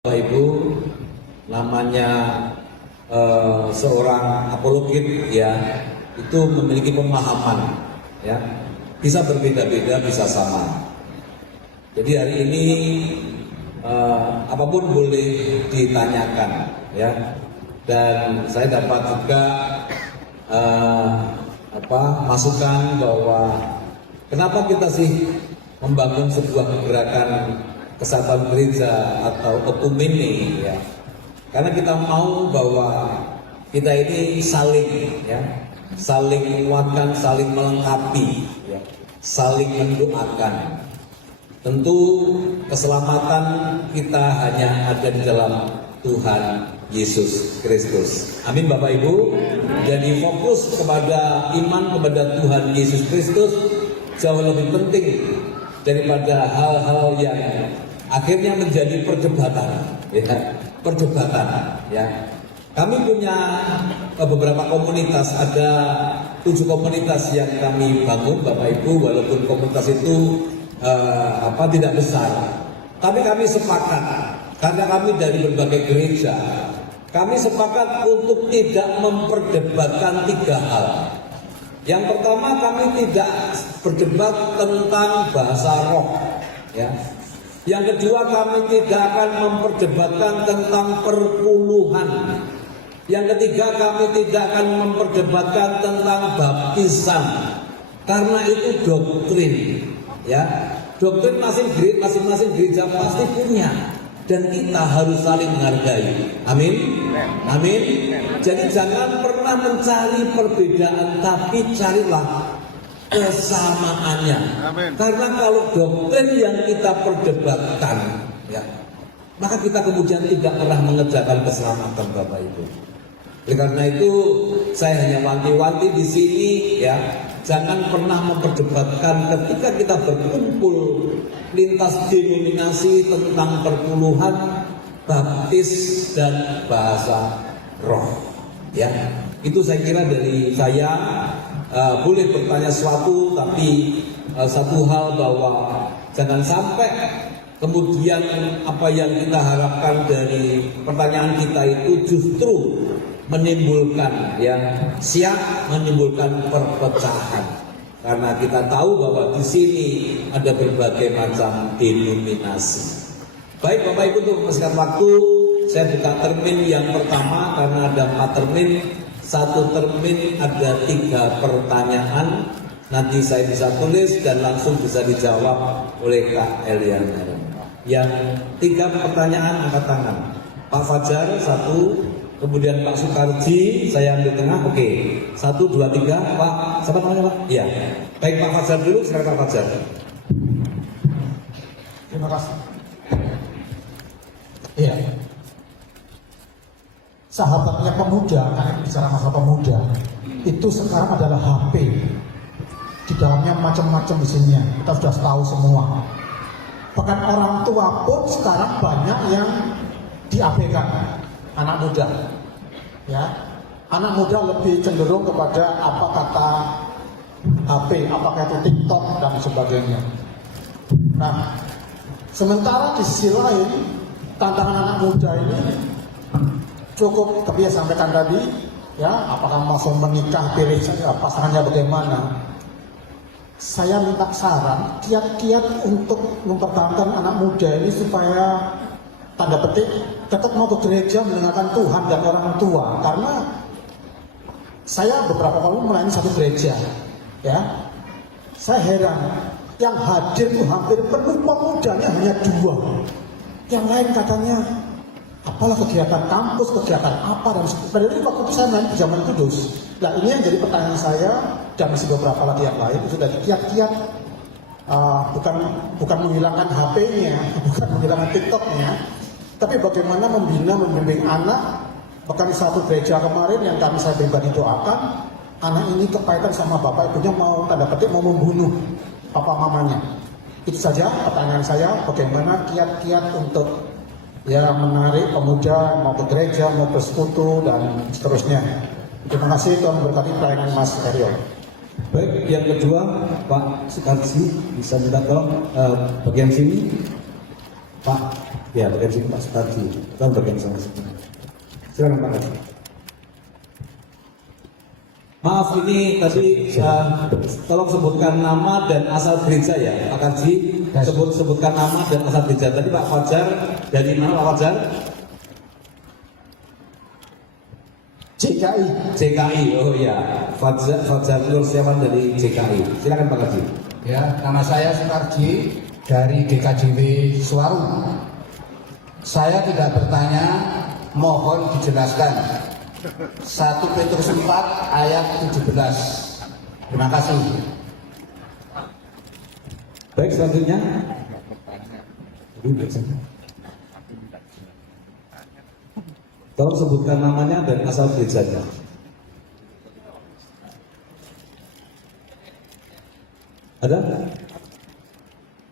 Bapak Ibu, namanya seorang apologit ya, itu memiliki pemahaman ya, bisa berbeda-beda, bisa sama. Jadi hari ini apapun boleh ditanyakan ya, dan saya dapat juga masukan bahwa kenapa kita sih membangun sebuah gerakan kesatuan gereja atau ekumene ya, karena kita mau bahwa kita ini saling ya, saling menguatkan, saling melengkapi ya, saling mendoakan. Tentu keselamatan kita hanya ada di dalam Tuhan Yesus Kristus. Amin Bapak Ibu. Jadi fokus kepada iman kepada Tuhan Yesus Kristus jauh lebih penting daripada hal-hal yang akhirnya menjadi perdebatan, ya, perdebatan, ya. Kami punya beberapa komunitas, ada 7 komunitas yang kami bangun, Bapak Ibu, walaupun komunitas itu tidak besar, tapi kami sepakat karena kami dari berbagai gereja, kami sepakat untuk tidak memperdebatkan 3 hal. Yang pertama, kami tidak berdebat tentang bahasa roh, ya. Yang kedua, kami tidak akan memperdebatkan tentang perpuluhan. Yang ketiga, kami tidak akan memperdebatkan tentang baptisan, karena itu doktrin, ya. Doktrin masing-masing gereja pasti punya, dan kita harus saling menghargai. Amin, amin. Jadi jangan pernah mencari perbedaan, tapi carilah kesamaannya. Amen. Karena kalau doktrin yang kita perdebatkan, ya, maka kita kemudian tidak pernah mengerjakan keselamatan, Bapak Ibu. Oleh karena itu, saya hanya wanti-wanti di sini, ya, jangan pernah memperdebatkan ketika kita berkumpul lintas denominasi tentang perpuluhan, baptis dan bahasa roh. Ya, itu saya kira dari saya. Boleh bertanya sesuatu, tapi satu hal bahwa jangan sampai kemudian apa yang kita harapkan dari pertanyaan kita itu justru menimbulkan menimbulkan perpecahan, karena kita tahu bahwa di sini ada berbagai macam denominasi. Baik Bapak Ibu, untuk mempersingkat waktu, saya buka termin yang pertama karena ada 4 termin. Satu termin ada 3 pertanyaan, nanti saya bisa tulis dan langsung bisa dijawab oleh Kak Eliana. Yang 3 pertanyaan angkat tangan. Pak Fajar 1, kemudian Pak Sukarji, saya ambil tengah. Oke, 1, 2, 3. Pak, siapa namanya Pak? Iya. Baik, Pak Fajar dulu, silakan Pak Fajar. Terima kasih. Iya. Sahabatnya pemuda, karena bicara masa pemuda, itu sekarang adalah HP. Di dalamnya macam-macam isinya, kita sudah tahu semua. Bahkan orang tua pun sekarang banyak yang diabaikan, anak muda. Ya, anak muda lebih cenderung kepada apa kata HP, apakah itu TikTok dan sebagainya. Nah, sementara di sisi lain, tantangan anak muda ini cukup dia sampaikan tadi, ya, apakah langsung menikah, pilih pasangannya bagaimana. Saya minta saran, kiat-kiat untuk mempertahankan anak muda ini supaya tanda petik tetap mau ke gereja mendengarkan Tuhan dan orang tua. Karena saya beberapa kali melayani satu gereja, ya, saya heran, yang hadir itu hampir penuh, pemudanya hanya 2, yang lain katanya apalah kegiatan kampus, kegiatan apa, dan sebenarnya waktu itu saya main di zaman Kudus. Nah, ini yang jadi pertanyaan saya, dan masih beberapa lagi yang lain, itu dari kiat-kiat bukan menghilangkan HP-nya, bukan menghilangkan TikTok-nya, tapi bagaimana membina, membimbing anak. Bahkan di satu gereja kemarin yang saya pribadi doakan, anak ini kepahitan sama bapak ibunya mau tanda petik mau membunuh papa mamanya. Itu saja pertanyaan saya, bagaimana kiat-kiat untuk menarik pemuda mau ke gereja, mau bersekutu dan seterusnya. Terima kasih, Tuhan berkati pelayanan Mas Eryo. Baik, yang kedua Pak Sukarji, bisa minta tolong bagian sini Pak. Ya, bagian sini Pak Sutarji. Kita bagian sama sini. Silakan Pak Haji. Maaf ini tadi tolong sebutkan nama dan asal gereja ya Pak Haji. Sebutkan nama dan asal gereja. Tadi Pak Fajar dari mana Pak Fajar? JKI. JKI, oh ya, Fajar Nur Setiawan dari JKI. Silakan Pak Haji. Ya, nama saya Sutarji dari GKJW Suwaru. Saya tidak bertanya, mohon dijelaskan. 1 Petrus 4 ayat 17. Terima kasih. Baik, selanjutnya. Tolong sebutkan namanya dan asal gerejanya. Ada?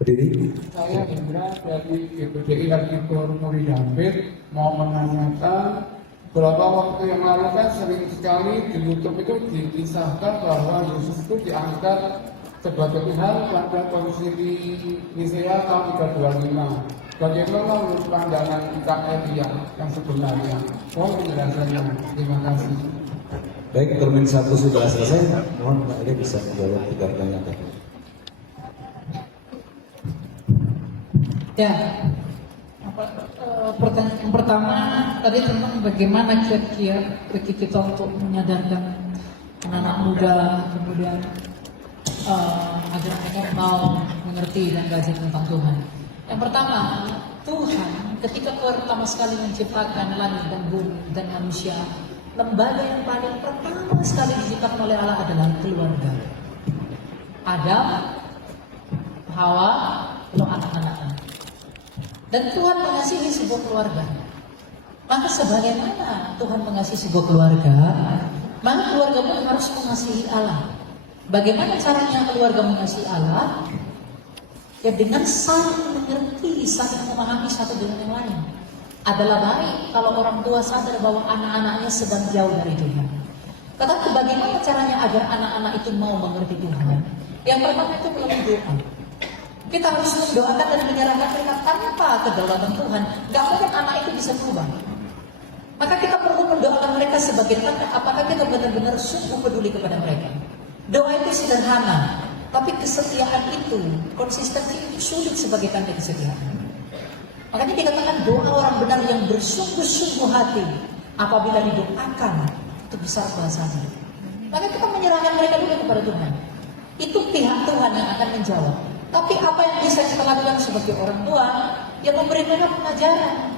Berdiri. Saya Indra dari GPDI Arsitektur Muri Dampit mau menanyakan beberapa waktu yang lalu kan sering sekali di YouTube itu dikisahkan bahwa Yesus itu diangkat sebagai Tuhan pada konsili Nisea tahun 325. Bagaimana menurut pandangan KRI yang sebenarnya? Mohon penjelasannya. Terima kasih. Baik, termin 1 sudah selesai. Mohon Pak Eli bisa menjawab 3 pertanyaan tadi. Ya, pertanyaan yang pertama tadi tentang bagaimana kira-kira kita untuk menyadarkan anak-anak muda kemudian agar mereka mau mengerti dan belajar tentang Tuhan. Yang pertama, Tuhan ketika pertama sekali menciptakan langit dan bumi dan manusia, lembaga yang paling pertama sekali diciptakan oleh Allah adalah keluarga. Adam, Hawa, lalu anak-anaknya. Dan Tuhan mengasihi sebuah keluarga. Maka sebagaimana Tuhan mengasihi sebuah keluarga, maka keluarga pun harus mengasihi Allah. Bagaimana caranya keluarga mengasihi Allah? Ya dengan saling mengerti, saling memahami satu dengan yang lain. Adalah baik kalau orang tua sadar bahwa anak-anaknya sedang jauh dari Tuhan. Tetapi bagaimana caranya agar anak-anak itu mau mengerti Tuhan? Yang pertama itu melalui doa. Kita harus mendoakan dan menyerahkan mereka tanpa kedaulatan Tuhan. Gak mungkin anak itu bisa berubah. Maka kita perlu mendoakan mereka sebagai tanda apakah kita benar-benar sungguh peduli kepada mereka. Doa itu sederhana, tapi kesetiaan itu, konsistensi itu sulit sebagai tanda kesetiaan. Makanya dikatakan doa orang benar yang bersungguh-sungguh hati apabila didoakan itu besar kuasanya. Maka kita menyerahkan mereka dulu kepada Tuhan. Itu pihak Tuhan yang akan menjawab. Tapi apa yang bisa kita lakukan sebagai orang tua? Ya memberi mereka pengajaran.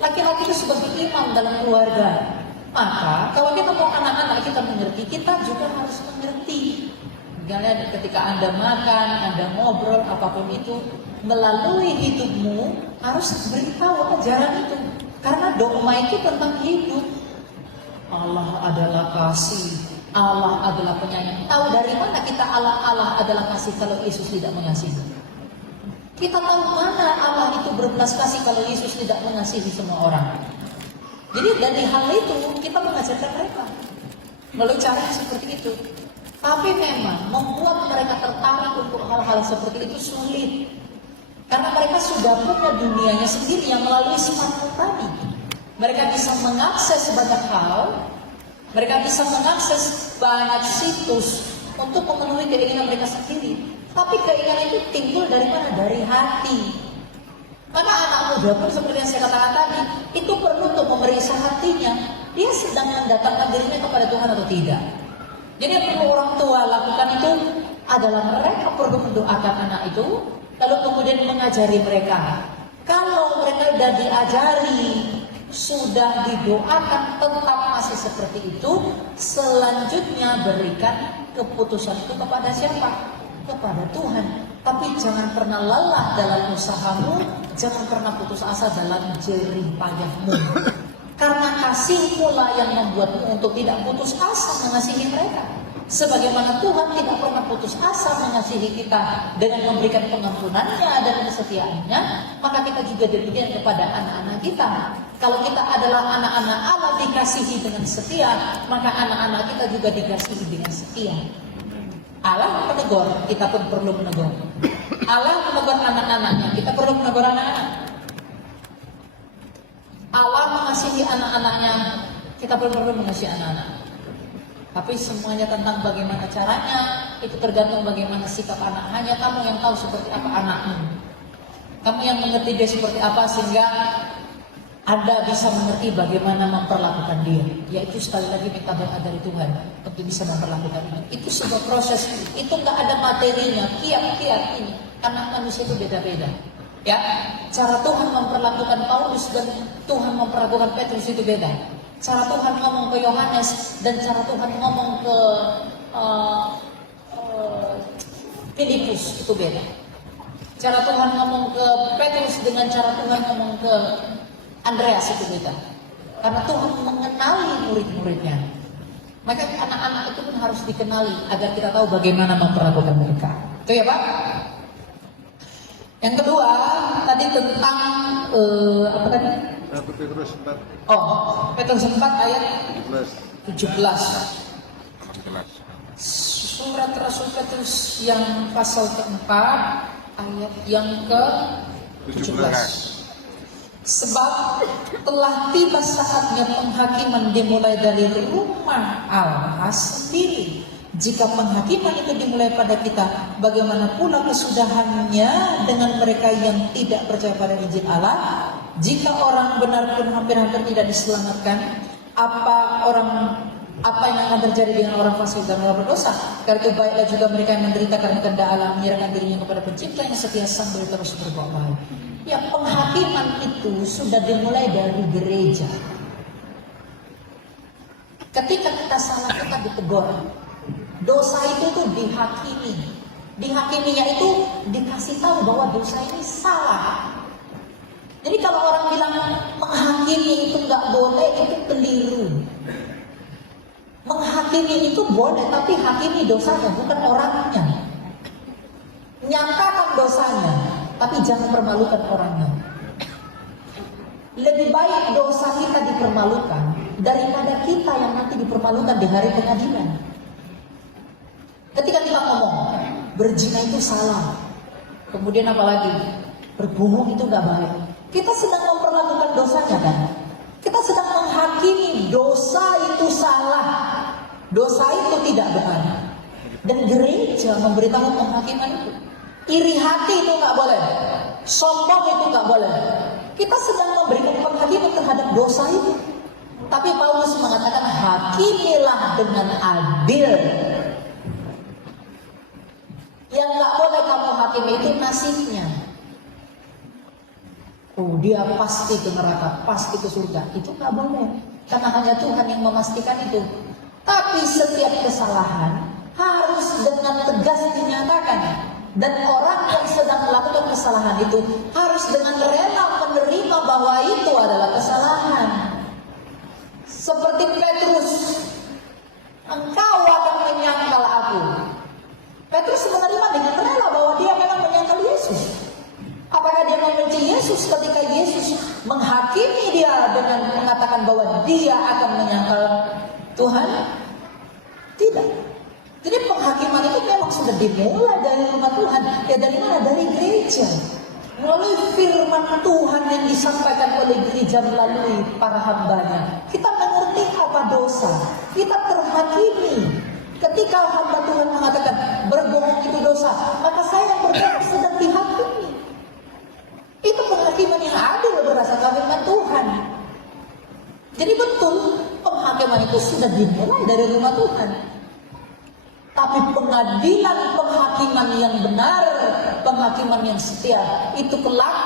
Laki-laki itu sebagai imam dalam keluarga. Maka kalau kita mau anak-anak kita mengerti, kita juga harus mengerti. Misalnya ketika Anda makan, Anda ngobrol, apapun itu, melalui hidupmu harus beritahu ajaran itu. Karena dogma itu tentang hidup. Allah adalah kasih, Allah adalah penyayang. Tahu dari mana kita Allah adalah kasih kalau Yesus tidak mengasihi? Kita tahu mana Allah itu berbelas kasih kalau Yesus tidak mengasihi semua orang. Jadi dari hal itu kita mengajarkan mereka melalui cara seperti itu. Tapi memang membuat mereka tertarik untuk hal-hal seperti itu sulit. Karena mereka sudah punya dunianya sendiri yang melalui smartphone tadi. Mereka bisa mengakses banyak hal. Mereka bisa mengakses banyak situs untuk memenuhi keinginan mereka sendiri. Tapi keinginan itu timbul dari mana? Dari hati. Maka anak muda pun seperti yang saya katakan tadi, itu perlu untuk memeriksa hatinya. Dia sedang mendatangkan dirinya kepada Tuhan atau tidak. Jadi yang perlu orang tua lakukan itu adalah mereka perlu mendoakan anak itu, lalu kemudian mengajari mereka. Kalau mereka sudah diajari, sudah didoakan tetap masih seperti itu, selanjutnya berikan keputusan itu kepada siapa? Kepada Tuhan. Tapi jangan pernah lelah dalam usahamu, jangan pernah putus asa dalam jerih payahmu. Karena kasih pula yang membuatmu untuk tidak putus asa mengasihi mereka. Sebagaimana Tuhan tidak pernah putus asa mengasihi kita dengan memberikan pengampunannya dan kesetiaannya, maka kita juga demikian kepada anak-anak kita. Kalau kita adalah anak-anak Allah dikasihi dengan setia, maka anak-anak kita juga dikasihi dengan setia. Allah menegur, kita pun perlu menegur. Allah menegur anak-anaknya, kita perlu menegur anak-anak. mengasihi anak-anaknya, kita perlu mengasihi anak-anak. Tapi semuanya tentang bagaimana caranya, itu tergantung bagaimana sikap anak. Hanya kamu yang tahu seperti apa anakmu. Kamu yang mengerti dia seperti apa, sehingga Anda bisa mengerti bagaimana memperlakukan dia. Yaitu sekali lagi minta berkat dari Tuhan untuk bisa memperlakukan itu. Itu sebuah proses, itu nggak ada materinya, kiat-kiat ini. Karena manusia itu beda-beda. Ya, cara Tuhan memperlakukan Paulus dan Tuhan memperlakukan Petrus itu beda. Cara Tuhan ngomong ke Yohanes dan cara Tuhan ngomong ke Filipus itu beda. Cara Tuhan ngomong ke Petrus dengan cara Tuhan ngomong ke Andreas itu beda. Karena Tuhan mengenali murid-muridnya. Maka anak-anak itu pun harus dikenali agar kita tahu bagaimana memperlakukan mereka. Itu ya Pak? Yang kedua, tadi tentang apa tadi? Petrus 4 Oh, Petrus 4 ayat 17. Surat Rasul Petrus yang pasal keempat ayat yang ke-17. Sebab telah tiba saatnya penghakiman dimulai dari rumah Allah sendiri. Jika penghakiman itu dimulai pada kita, bagaimana pula kesudahannya dengan mereka yang tidak percaya pada Injil Allah? Jika orang benar pun hampir-hampir tidak diselamatkan, apa yang akan terjadi dengan orang fasik dan orang berdosa? Karena itu baiklah juga mereka yang menderita karena kehendak Allah, menyerahkan dirinya kepada Pencipta yang setia sambil terus berbuat baik. Ya, penghakiman itu sudah dimulai dari gereja. Ketika kita salah, kita ditegur. Dosa itu tuh dihakimi. Dihakiminya itu dikasih tahu bahwa dosa ini salah. Jadi kalau orang bilang menghakimi itu nggak boleh, itu keliru. Menghakimi itu boleh, tapi hakimi dosanya, bukan orangnya. Nyatakan dosanya, tapi jangan permalukan orangnya. Lebih baik dosa kita dipermalukan daripada kita yang nanti dipermalukan di hari pengadilan. Ketika kita ngomong berzina itu salah, kemudian apa lagi? Berbohong itu nggak baik. Kita sedang memperlakukan dosanya kan? Kita sedang menghakimi dosa itu salah, dosa itu tidak benar. Dan gereja memberitahu penghakiman itu. Iri hati itu nggak boleh, sombong itu nggak boleh. Kita sedang memberikan penghakiman terhadap dosa itu. Tapi Paulus mengatakan hakimilah dengan adil. Yang nggak boleh kamu hakimi itu nasibnya. Oh, dia pasti ke neraka, pasti ke surga. Itu nggak boleh. Karena hanya Tuhan yang memastikan itu. Tapi setiap kesalahan harus dengan tegas dinyatakan. Dan orang yang sedang melakukan kesalahan itu harus dengan rela menerima bahwa itu adalah kesalahan. Seperti Petrus, engkau akan menyangkal aku. Petrus menerima dengan rela bahwa dia memang menyangkal Yesus. Apakah dia membenci Yesus ketika Yesus menghakimi dia dengan mengatakan bahwa dia akan menyangkal Tuhan? Tidak. Jadi penghakiman itu memang sudah dimulai dari rumah Tuhan. Ya dari mana? Dari gereja. Melalui firman Tuhan yang disampaikan oleh gereja melalui para hambanya. Kita mengerti apa dosa. Kita terhakimi. Ketika hamba Tuhan mengatakan berbohong itu dosa, maka saya yang berbohong sedang dihakimi. Itu penghakiman yang adil berdasarkan firman Tuhan. Jadi betul penghakiman itu sudah dimulai dari rumah Tuhan. Tapi pengadilan penghakiman yang benar, penghakiman yang setia, itu kelak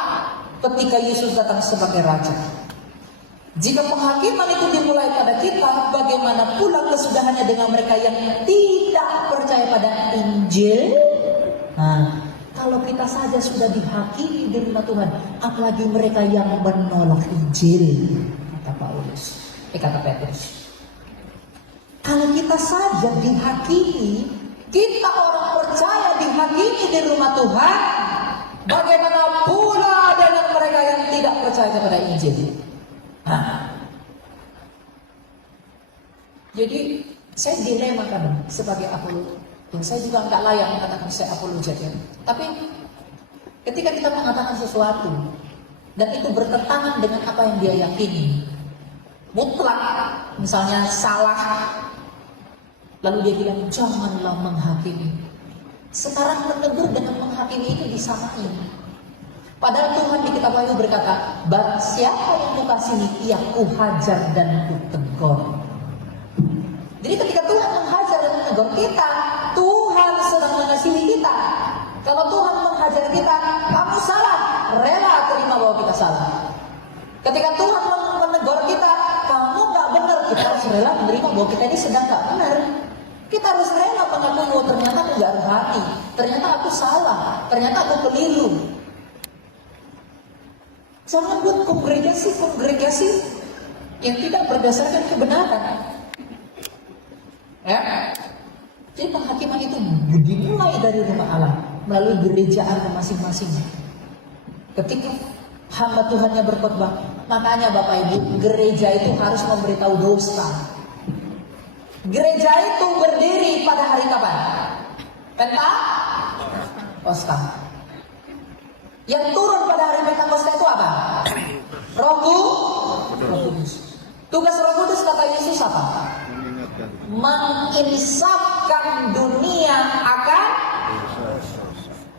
ketika Yesus datang sebagai Raja. Jika penghakiman itu dimulai pada kita, bagaimana pula kesudahannya dengan mereka yang tidak percaya pada Injil? Nah, kalau kita saja sudah dihakimi di rumah Tuhan, apalagi mereka yang menolak Injil, kata Paulus, kata Petrus. Kalau kita saja dihakimi, kita orang percaya dihakimi di rumah Tuhan, bagaimana pula dengan mereka yang tidak percaya kepada Injil? Nah, jadi saya dilema kan sebagai apolog. Saya juga nggak layak mengatakan saya apologet ya. Tapi ketika kita mengatakan sesuatu dan itu bertentangan dengan apa yang dia yakini, mutlak, misalnya salah, lalu dia bilang janganlah menghakimi. Sekarang menegur dengan menghakimi itu disamain. Padahal Tuhan di kitab Wahyu berkata, barang siapa yang kukasihi, ia kuhajar dan kutegur. Jadi ketika Tuhan menghajar dan menegur kita, Tuhan sedang mengasihi kita. Kalau Tuhan menghajar kita, kamu salah, rela terima bahwa kita salah. Ketika Tuhan menegur kita, kamu nggak benar, kita harus rela menerima bahwa kita ini sedang nggak benar. Kita harus rela mengakui bahwa ternyata aku nggak rohani, ternyata aku salah, ternyata aku keliru. Jangan buat kongregasi yang tidak berdasarkan kebenaran. Ya, jadi penghakiman itu dimulai dari rumah Allah melalui gereja Anda masing-masing. Ketika hamba Tuhannya berkhotbah, makanya Bapak Ibu, gereja itu harus memberitahu dosa. Gereja itu berdiri pada hari kapan? Pentakosta. Yang turun pada hari Pentakosta itu apa? Roh Kudus. Tugas Roh Kudus kata Yesus apa? Menginsafkan dunia akan.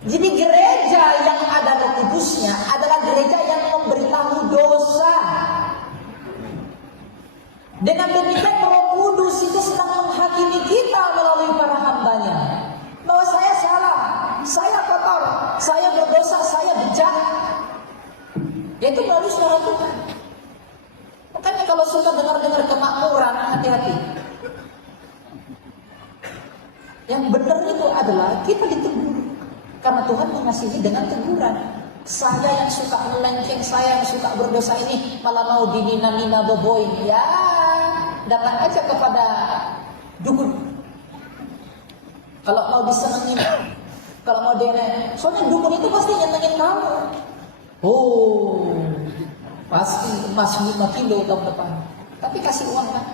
Jadi gereja yang ada Roh Kudusnya adalah gereja yang memberitahu dosa. Dengan demikian Roh Kudus itu sedang menghakimi kita melalui para hambanya. Bahwa saya salah, saya kotor, saya berdosa, saya bejat. Yaitu melalui suara Tuhan. Makanya kalau suka dengar-dengar kemakmuran, hati-hati. Yang benar itu adalah kita ditegur. Karena Tuhan mengasihi dengan teguran. Saya yang suka melenceng, saya yang suka berdosa ini malah mau dinina-nina boboin. Ya, datang aja kepada dukun. Kalau mau disenengin, kalau mau dia, soalnya dukun itu pasti nyenengin kamu. Oh, pasti emas 5 kilo tahun depan. Tapi kasih uang kan?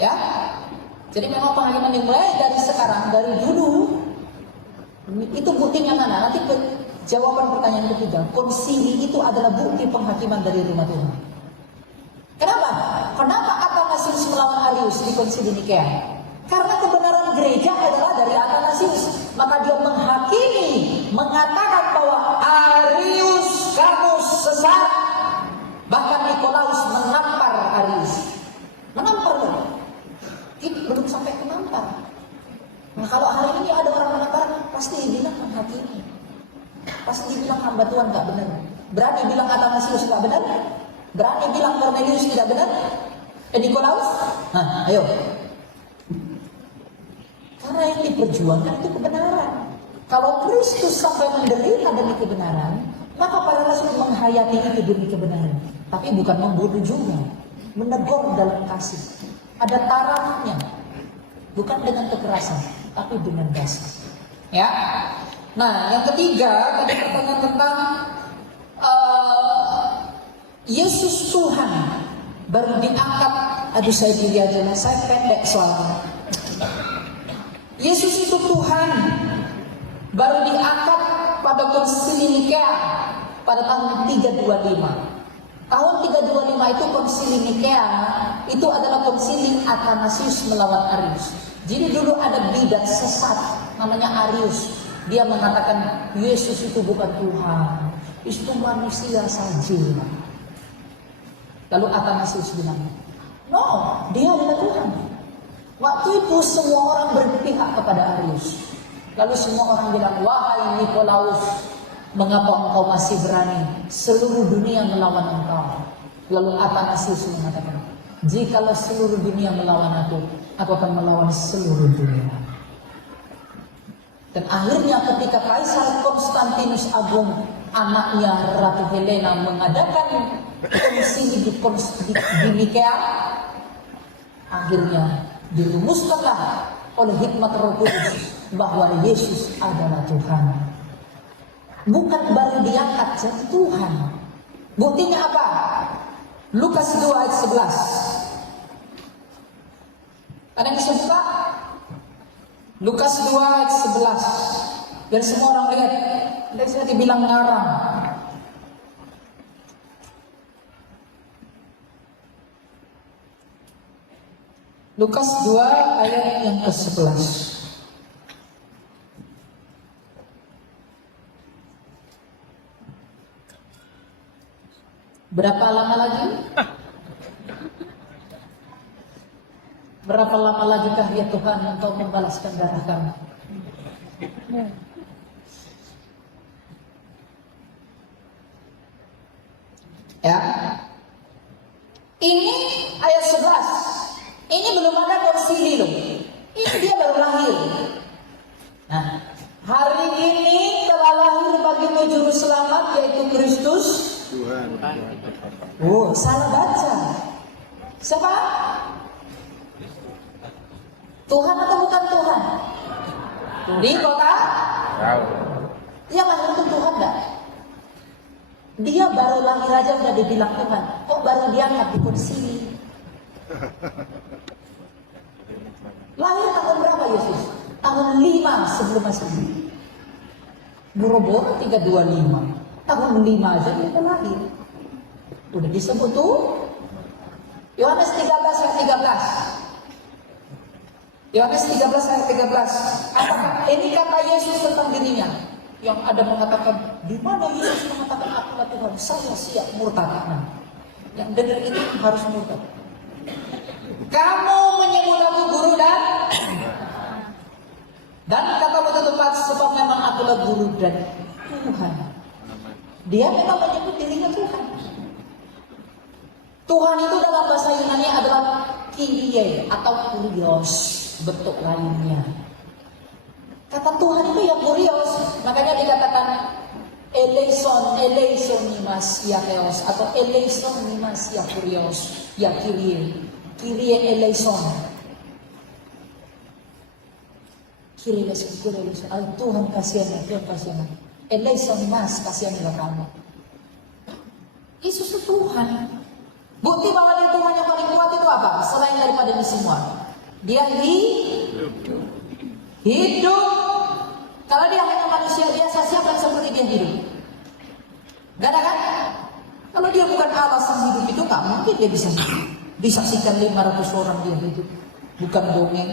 Ya, jadi memang penghakiman dimulai dari sekarang, dari dulu. Itu buktinya mana? Nanti jawaban pertanyaan ketiga. Konsili itu adalah bukti penghakiman dari rumah Tuhan. Kenapa? Kenapa Athanasius melawan Arius di konsili Nikea? Karena kebenaran gereja adalah dari Athanasius. Maka dia menghakimi, mengatakan bahwa Arius kamu sesat. Bahkan Nikolaus menampar Arius. Menampar loh. Itu belum sampai menampar. Nah kalau hari ini ada orang menampar, pasti dibilang menghakimi. Pasti dibilang hamba Tuhan gak benar. Berani bilang Athanasius gak benar? Berani bilang Cornelius tidak benar? Nikolaus? Nah, ayo. Karena yang diperjuangkan itu kebenaran. Kalau Kristus sampai menderita demi kebenaran, maka para rasul menghayati itu demi kebenaran. Tapi bukan membunuh juga, menegur dalam kasih. Ada tarafnya, bukan dengan kekerasan, tapi dengan kasih. Ya. Nah, yang ketiga tadi pertanyaan tentang Yesus Tuhan baru diangkat. Aduh saya diri aja, saya pendek soalnya. Yesus itu Tuhan baru diangkat pada konsili Nikea pada tahun 325. Tahun 325 itu konsili Nikea itu adalah konsili Athanasius melawan Arius. Jadi dulu ada bidat sesat namanya Arius. Dia mengatakan Yesus itu bukan Tuhan, itu manusia saja. Lalu Athanasius bilang, no, dia adalah Tuhan. Waktu itu semua orang berpihak kepada Arius. Lalu semua orang bilang, wahai Nikolaus, mengapa engkau masih berani? Seluruh dunia melawan engkau. Lalu Athanasius mengatakan, jikalau seluruh dunia melawan aku akan melawan seluruh dunia. Dan akhirnya ketika Kaisar Konstantinus Agung, anaknya Ratu Helena, mengadakan konsili di Nikea, akhirnya dirumuskanlah oleh hikmat Roh Kudus bahwa Yesus adalah Tuhan. Bukan baru diangkat jadi Tuhan. Buktinya apa? Lukas 2 ayat 11. Ada yang bisa buka? Lukas 2 ayat 11. Dan semua orang lihat. Tadi saya dibilang ngarang. Lukas 2 ayat yang ke-11. Berapa lama lagi? Berapa lama lagikah ya Tuhan Engkau membalaskan darah kami? Ya. Ini ayat 11. Ini belum ada konsili loh. Ini dia baru lahir. Nah, hari ini telah lahir bagimu juru selamat yaitu Kristus. Oh, salah baca. Siapa? Tuhan atau bukan Tuhan? Di kota? Yang lahir itu Tuhan enggak? Dia baru lahir aja udah dibilang Tuhan. Kok baru diangkat di konsili? Lahir tahun berapa Yesus? Tahun 5 sebelum Masehi. Boro-boro 325. Tahun 5 aja dia udah lahir. Udah disebut tuh Yohanes 13 ayat 13. Yohanes 13 ayat 13. Apakah ini kata Yesus tentang dirinya? Yang ada mengatakan, di mana Yesus mengatakan akulah Tuhan, saya siap murtad. Nah, yang dengar itu harus murtad. Kamu menyebut aku guru dan katamu itu tepat, sebab memang akulah guru dan Tuhan. Dia memang menyebut dirinya Tuhan. Tuhan itu dalam bahasa Yunani adalah Kyrie atau Kurios, bentuk lainnya. Kata Tuhan itu ya Kurios, makanya dikatakan eleison nimas ya Theos atau eleison nimas ya Kurios, ya Kyrie eleison. Kyrie eleison. Ay, Tuhan kasihan, Tuhan kasihan. Eleison nimas, kasihanilah kami. Yesus itu Tuhan. Bukti bahwa dia Tuhan yang paling kuat itu apa? Selain daripada ini semua, dia hidup. Kalau dia hanya manusia biasa, siapa yang seperti dia hidup? Gak ada kan? Kalau dia bukan Allah sang hidup itu, gak mungkin dia bisa disaksikan 500 orang dia hidup. Bukan dongeng.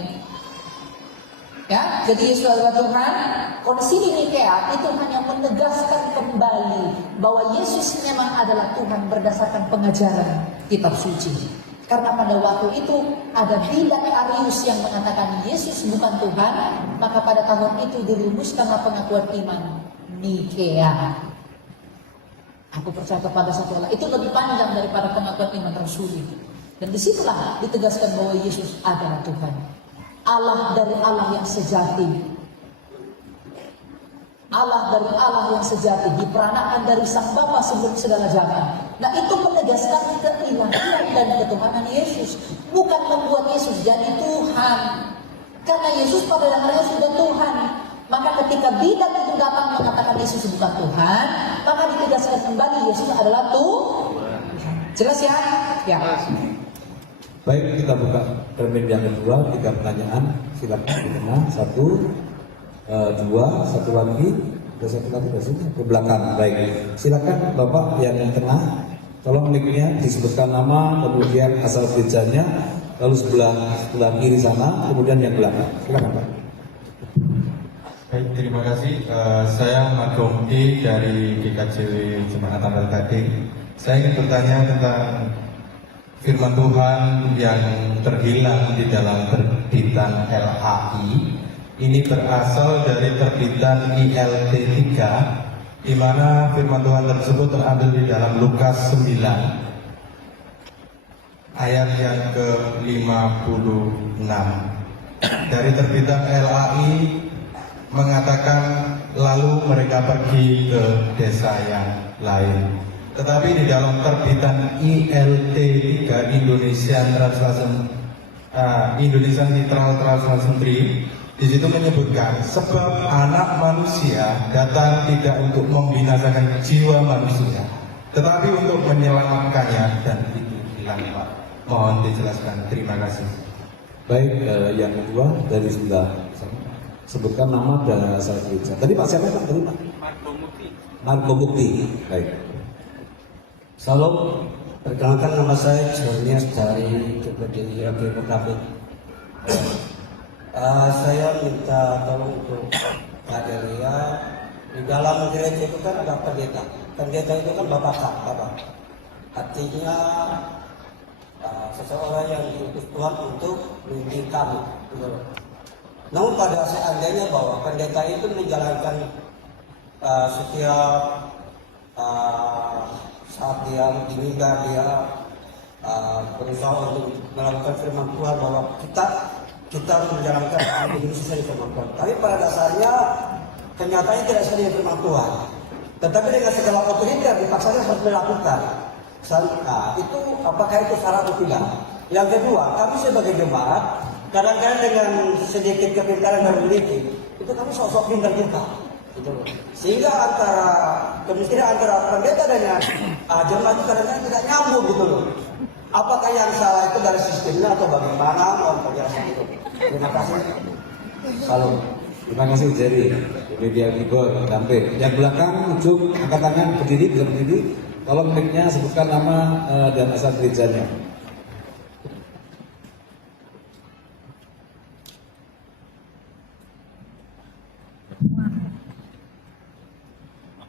Ya, jadi Yesus adalah Tuhan. Konsili Nikea itu hanya menegaskan kembali bahwa Yesus memang adalah Tuhan berdasarkan pengajaran kitab suci. Karena pada waktu itu ada bidat Arius yang mengatakan Yesus bukan Tuhan, maka pada tahun itu dirumuskanlah pengakuan iman Nikea. Aku percaya kepada satu Allah. Itu lebih panjang daripada pengakuan iman rasuli. Dan disitulah ditegaskan bahwa Yesus adalah Tuhan. Allah dari Allah yang sejati. Allah dari Allah yang sejati, diperanakan dari Sang Bapa sebelum segala zaman. Nah, itu menegaskan keilahian dan ketuhanan Yesus, bukan membuat Yesus jadi Tuhan. Karena Yesus pada dasarnya sudah Tuhan. Maka ketika bidat itu datang mengatakan Yesus bukan Tuhan, maka ditegaskan kembali Yesus adalah Tuhan. Jelas ya? Ya. Baik, kita buka termin yang kedua, 3 pertanyaan. Silakan di tengah, 1, 2, satu lagi, ada satu lagi dari sini ke belakang. Baik, silakan Bapak yang tengah. Tolong mic-nya disebutkan nama, kemudian asal gerejanya, lalu sebelah kiri sana, kemudian yang belakang. Silakan Pak. Baik, terima kasih. Saya Magomdi dari GKJW Jemaat Tambal Gading. Saya ingin bertanya tentang firman Tuhan yang terhilang di dalam terbitan LAI. Ini berasal dari terbitan ILT 3, di mana firman Tuhan tersebut terambil di dalam Lukas 9 ayat yang ke-56. Dari terbitan LAI mengatakan lalu mereka pergi ke desa yang lain. Tetapi di dalam terbitan ILT 3 Indonesian Literal Translation 3, di situ menyebutkan sebab anak manusia datang tidak untuk membinasakan jiwa manusia, tetapi untuk menyelamatkannya, dan itu hilang Pak. Mohon dijelaskan. Terima kasih. Baik, yang kedua dari sebelah sana. Sebutkan nama dan asal gereja. Tadi Pak siapa Pak? Tadi Pak? Marco Mukti. Baik. Salam, perkenalkan nama saya Jonias dari GPDI AG Pekabut. Saya minta tolong untuk Kak Delia. Di dalam gereja itu kan ada pendeta. Pendeta itu kan bapak. Artinya seseorang yang diutus Tuhan untuk memimpin kami. Namun pada seandainya bahwa pendeta itu menjalankan setiap saat dia diminta dia berusaha untuk melakukan firman Tuhan bahwa kita harus menjalankan hidup sesuai firman Tuhan. Tapi pada dasarnya kenyataannya tidak sesuai dengan firman Tuhan. Tetapi dengan segala otoriter dipaksanya harus melakukan. Itu apakah itu salah atau tidak? Yang kedua, kami sebagai jemaat kadang-kadang dengan sedikit kepintaran yang memiliki itu kami sok-sok pintar juga. Gitu. Sehingga kemiskinan antara pendeta dengan jemaat itu kadang-kadang tidak nyambung gitu loh. Apakah yang salah itu dari sistemnya atau bagaimana? Mohon penjelasan itu. Terima kasih. Salam. Terima kasih Jerry. Ini dia keyboard Dampir. Yang belakang ujung angkat tangan berdiri, bisa berdiri. Tolong mic-nya sebutkan nama dan asal gerejanya.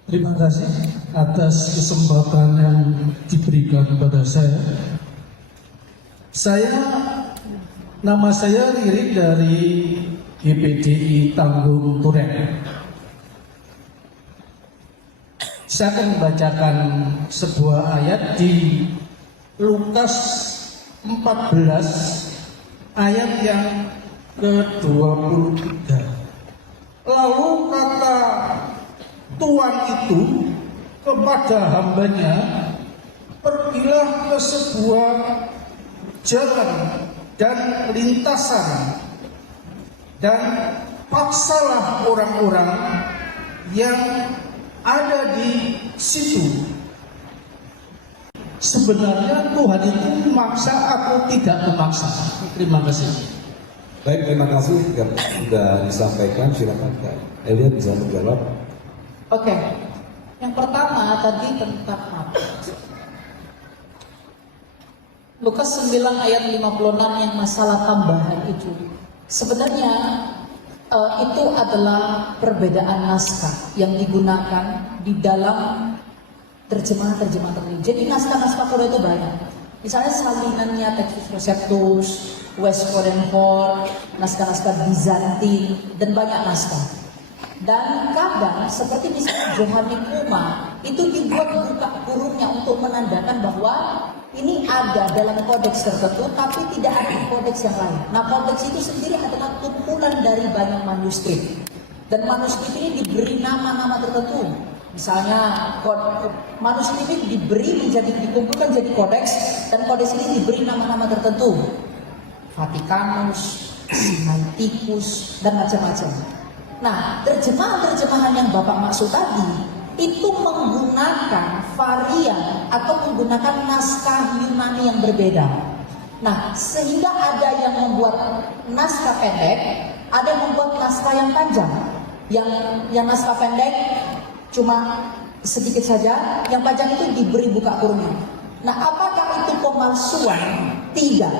Terima kasih atas kesempatan yang diberikan kepada saya. Nama saya Riri dari GPDI Tanggung Duren. Saya akan membacakan sebuah ayat di Lukas 14 ayat yang ke-23. Lalu kata Tuhan itu kepada hambanya, pergilah ke sebuah jalan dan lintasan dan paksalah orang-orang yang ada di situ. Sebenarnya Tuhan itu memaksa atau tidak memaksa? Terima kasih. Baik, terima kasih sudah disampaikan. Silakan Kak Elia bisa menjawab. Oke, yang pertama tadi tentang apa? Lukas 9 ayat 56 yang masalah tambahan itu. Sebenarnya itu adalah perbedaan naskah yang digunakan di dalam terjemahan-terjemahan tertentu. Jadi naskah-naskah Torah itu banyak. Misalnya salinannya Textus Receptus, Westcodenhor, naskah-naskah Bizantin, dan banyak naskah. Dan kadang seperti misalnya Johannikuma itu dibuat buka kurungnya untuk menandakan bahwa ini ada dalam kodeks tertentu tapi tidak ada di kodeks yang lain. Nah, kodeks itu sendiri adalah kumpulan dari banyak manuskrip. Dan manuskrip ini diberi nama-nama tertentu. Misalnya manuskrip ini dikumpulkan jadi kodeks, dan kodeks ini diberi nama-nama tertentu. Vatikanus, Sinaiticus, dan macam-macam. Nah, terjemahan-terjemahan yang Bapak maksud tadi itu menggunakan varian atau menggunakan naskah Yunani yang berbeda. Nah, sehingga ada yang membuat naskah pendek, ada yang membuat naskah yang panjang. Yang naskah pendek cuma sedikit saja, yang panjang itu diberi buka kurungnya. Nah, apakah itu pemalsuan? Tidak.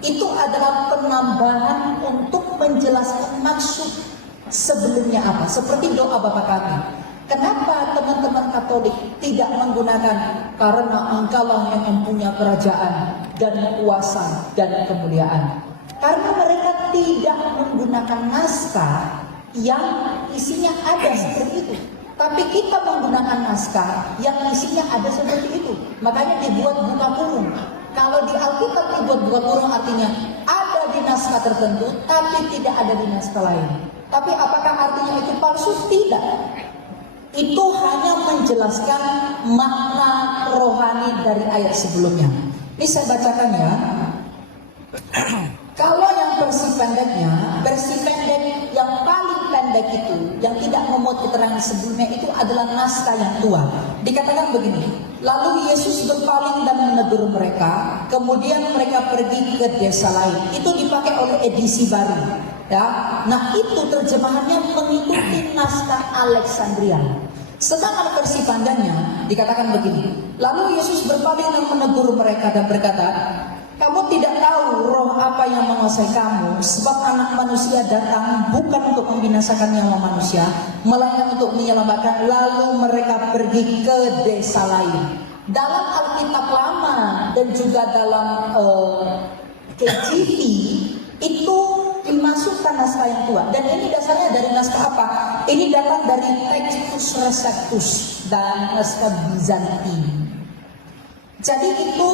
Itu adalah penambahan untuk menjelaskan maksud sebelumnya apa. Seperti doa Bapa kami. Kenapa teman-teman Katolik tidak menggunakan karena Engkaulah yang mempunyai kerajaan dan kuasa dan kemuliaan? Karena mereka tidak menggunakan naskah yang isinya ada seperti itu. Tapi kita menggunakan naskah yang isinya ada seperti itu. Makanya dibuat buka kurung. Kalau di Alkitab dibuat buka kurung artinya ada di naskah tertentu tapi tidak ada di naskah lain. Tapi apakah artinya itu palsu? Tidak. Itu hanya menjelaskan makna rohani dari ayat sebelumnya. Ini saya bacakan ya. Kalau yang versi pendek yang paling pendek itu, yang tidak memuat keterangan sebelumnya itu adalah naskah yang tua. Dikatakan begini, lalu Yesus berpaling dan menegur mereka, kemudian mereka pergi ke desa lain. Itu dipakai oleh edisi baru. Ya, nah itu terjemahannya mengikuti naskah Alexandria. Sedangkan versi panjangnya dikatakan begini, lalu Yesus berpaling dan menegur mereka dan berkata, kamu tidak tahu roh apa yang menguasai kamu, sebab anak manusia datang bukan untuk membinasakan nyawa manusia, melainkan untuk menyelamatkan. Lalu mereka pergi ke desa lain. Dalam Alkitab Lama dan juga dalam KJV itu dimasukkan naskah yang tua. Dan ini dasarnya dari naskah apa? Ini datang dari Textus Receptus dan naskah Bizantin. Jadi itu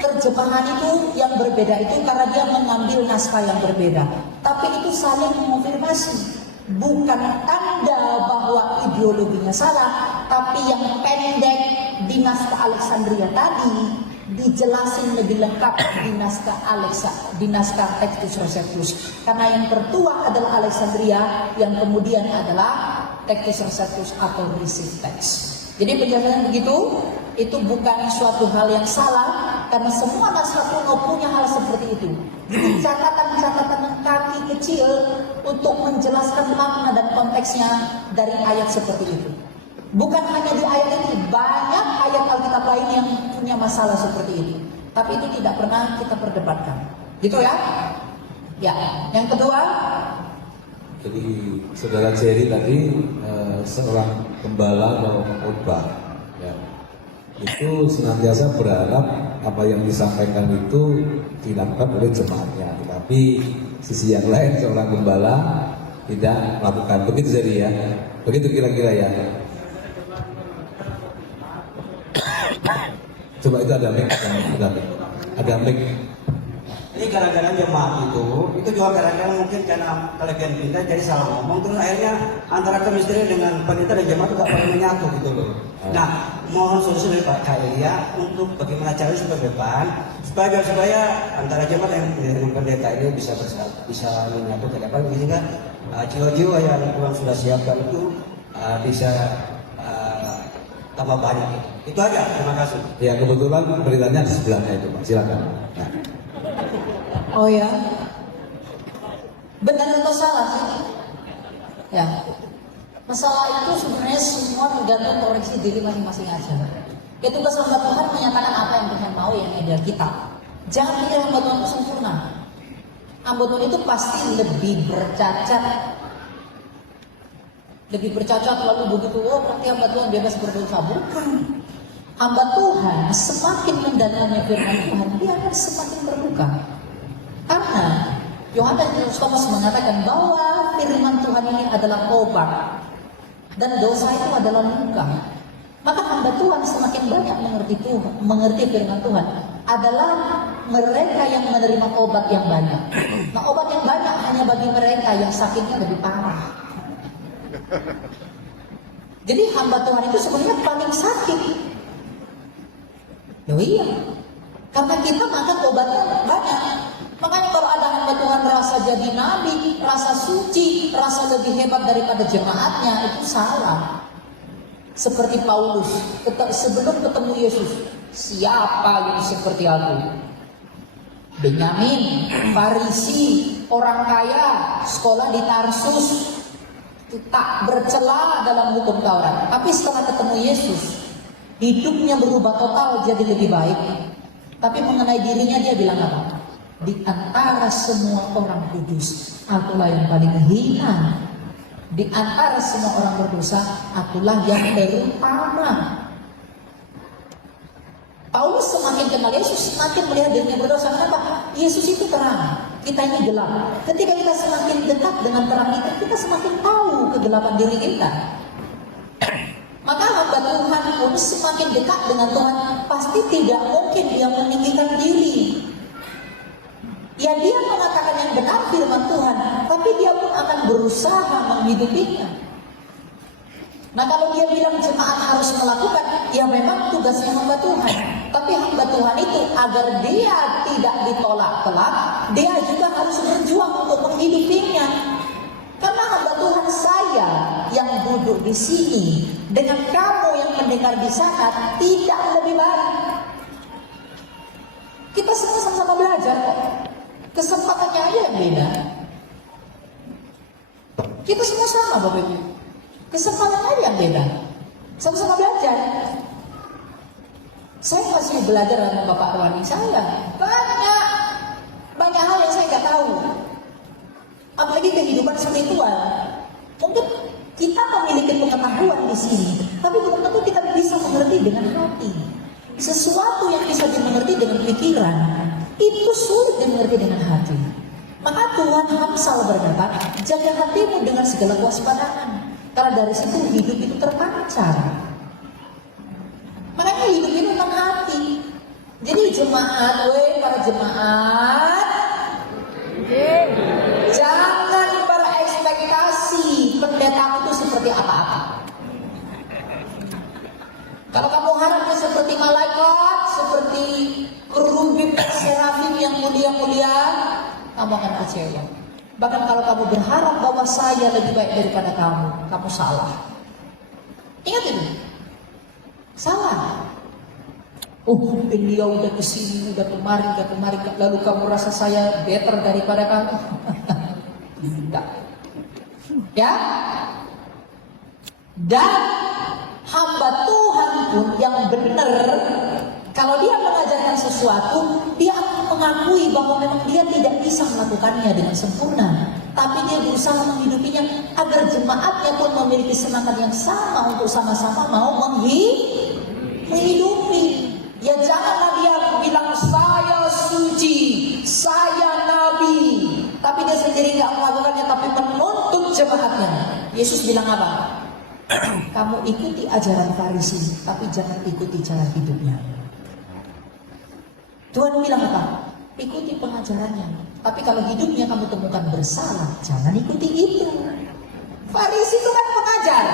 terjemahan itu yang berbeda itu karena dia mengambil naskah yang berbeda. Tapi itu saling mengonfirmasi. Bukan tanda bahwa ideologinya salah, tapi yang pendek di naskah Alexandria tadi dijelasin lebih lengkap di naskah Textus Receptus. Karena yang tertua adalah Alexandria, yang kemudian adalah Textus Receptus atau Received Text. Jadi penjelasan begitu, itu bukan suatu hal yang salah, karena semua naskah kuno punya hal seperti itu. Jadi catatan-catatan kaki kecil untuk menjelaskan makna dan konteksnya dari ayat seperti itu. Bukan hanya di ayat ini, banyak ayat Alkitab lain yang punya masalah seperti itu. Tapi itu tidak pernah kita perdebatkan. Gitu ya? Ya. Yang kedua, Jadi saudara Jerry tadi seorang gembala atau khotbah, ya, itu senantiasa berharap apa yang disampaikan itu dilakukan oleh jemaatnya. Tetapi sisi yang lain seorang gembala tidak melakukan. Begitu jadi ya, begitu kira-kira ya. Coba itu ada mic. Ini gara-gara jemaat itu juga gara-gara mungkin karena kelebihan kita jadi salah ngomong, terus akhirnya antara kemistrian dengan pendeta dan jemaat juga paling menyatu gitu loh. Nah, mohon solusi dari Pak Kailia untuk bagaimana caranya supaya depan supaya antara jemaat dengan pendeta ini bisa menyatu ke depan, sehingga jiwa-jiwa yang Tuhan sudah siapkan itu bisa tambah banyak. Itu aja. Terima kasih. Ya, kebetulan beritanya di sebelahnya itu, Pak. Silakan. Nah. oh ya, benar atau salah sih? Ya, masalah itu sebenarnya semua tergantung koreksi diri masing-masing aja. Ya, tugas hamba Tuhan menyatakan apa yang Tuhan mau, yang ideal kita. Jangan pikir hamba Tuhan itu sempurna. Hamba Tuhan itu pasti lebih bercacat lalu begitu, berarti hamba Tuhan bebas berdosa. Bukan. Hamba Tuhan semakin mendalamnya firman Tuhan, dia akan semakin terbuka. Karena Yohanes Thomas mengatakan bahwa firman Tuhan ini adalah obat dan dosa itu adalah luka. Maka hamba Tuhan semakin banyak mengerti firman Tuhan adalah mereka yang menerima obat yang banyak. Nah, obat yang banyak hanya bagi mereka yang sakitnya lebih parah. Jadi hamba Tuhan itu sebenarnya paling sakit. Oh iya, karena kita makan obatnya banyak. Makanya kalau ada hamba Tuhan rasa jadi nabi, rasa suci, rasa lebih hebat daripada jemaatnya, itu salah. Seperti Paulus, sebelum ketemu Yesus, siapa yang seperti aku? Benyamin, Farisi, orang kaya, sekolah di Tarsus, tak bercela dalam hukum Taurat. Tapi setelah ketemu Yesus, hidupnya berubah total jadi lebih baik. Tapi mengenai dirinya dia bilang apa? Di antara semua orang kudus, akulah yang paling hina. Di antara semua orang berdosa, akulah yang terutama. Paulus semakin kenal Yesus, semakin melihat dirinya berdosa. Kenapa? Yesus itu terang, kita ini gelap. Ketika kita semakin dekat dengan terang itu, kita semakin tahu kegelapan diri kita. Maka hamba Tuhan pun semakin dekat dengan Tuhan, pasti tidak mungkin dia meninggikan diri. Ya, dia mengatakan yang benar firman Tuhan, tapi dia pun akan berusaha menghidupinya. Nah, kalau dia bilang jemaat harus melakukan, ya memang tugasnya hamba Tuhan. Tapi hamba Tuhan itu agar dia tidak ditolak kelak, dia juga harus berjuang untuk menghidupinya. Karena hamba Tuhan saya yang duduk di sini dengan kamu yang mendengar di sana tidak lebih baik. Kita semua sama-sama belajar kok. Kesempatannya aja yang beda. Kita semua sama Bapak Ibu. Kesempatan aja yang beda. Sama-sama belajar. Saya masih belajar sama Bapak Rwani saya. Banyak hal yang saya nggak nggak tahu. Apalagi kehidupan spiritual. Mungkin kita memiliki pengetahuan di sini, tapi belum tentu kita bisa mengerti dengan hati. Sesuatu yang bisa dimengerti dengan pikiran, itu sulit dimengerti dengan hati. Maka Tuhan Hamsal berkata, jaga hatimu dengan segala kewaspadaan, karena dari situ hidup itu terpancar. Makanya hidup itu tentang hati. Jadi jemaat, para jemaat, jangan berekspektasi pendetamu itu seperti apa-apa. Kalau kamu harapnya seperti malaikat, seperti kerubim serafim yang mulia-mulia, kamu akan kecewa. Bahkan kalau kamu berharap bahwa saya lebih baik daripada kamu salah. Ingat ini, salah. Oh, dia udah kesini, udah kemari, lalu kamu rasa saya better daripada kamu? Tidak. Ya? Dan hamba Tuhan pun yang benar, kalau dia mengajarkan sesuatu, dia akan mengakui bahwa memang dia tidak bisa melakukannya dengan sempurna, tapi dia berusaha menghidupinya agar jemaatnya pun memiliki semangat yang sama untuk sama-sama mau menghidupi. Ya janganlah dia bilang saya suci, saya nabi, tapi dia sendiri nggak melakukannya, tapi menuntut jemaatnya. Yesus bilang apa? Kamu ikuti ajaran Farisi, tapi jangan ikuti cara hidupnya. Tuhan bilang apa? Ikuti pengajarannya, tapi kalau hidupnya kamu temukan bersalah, jangan ikuti itu. Farisi itu kan pengajar,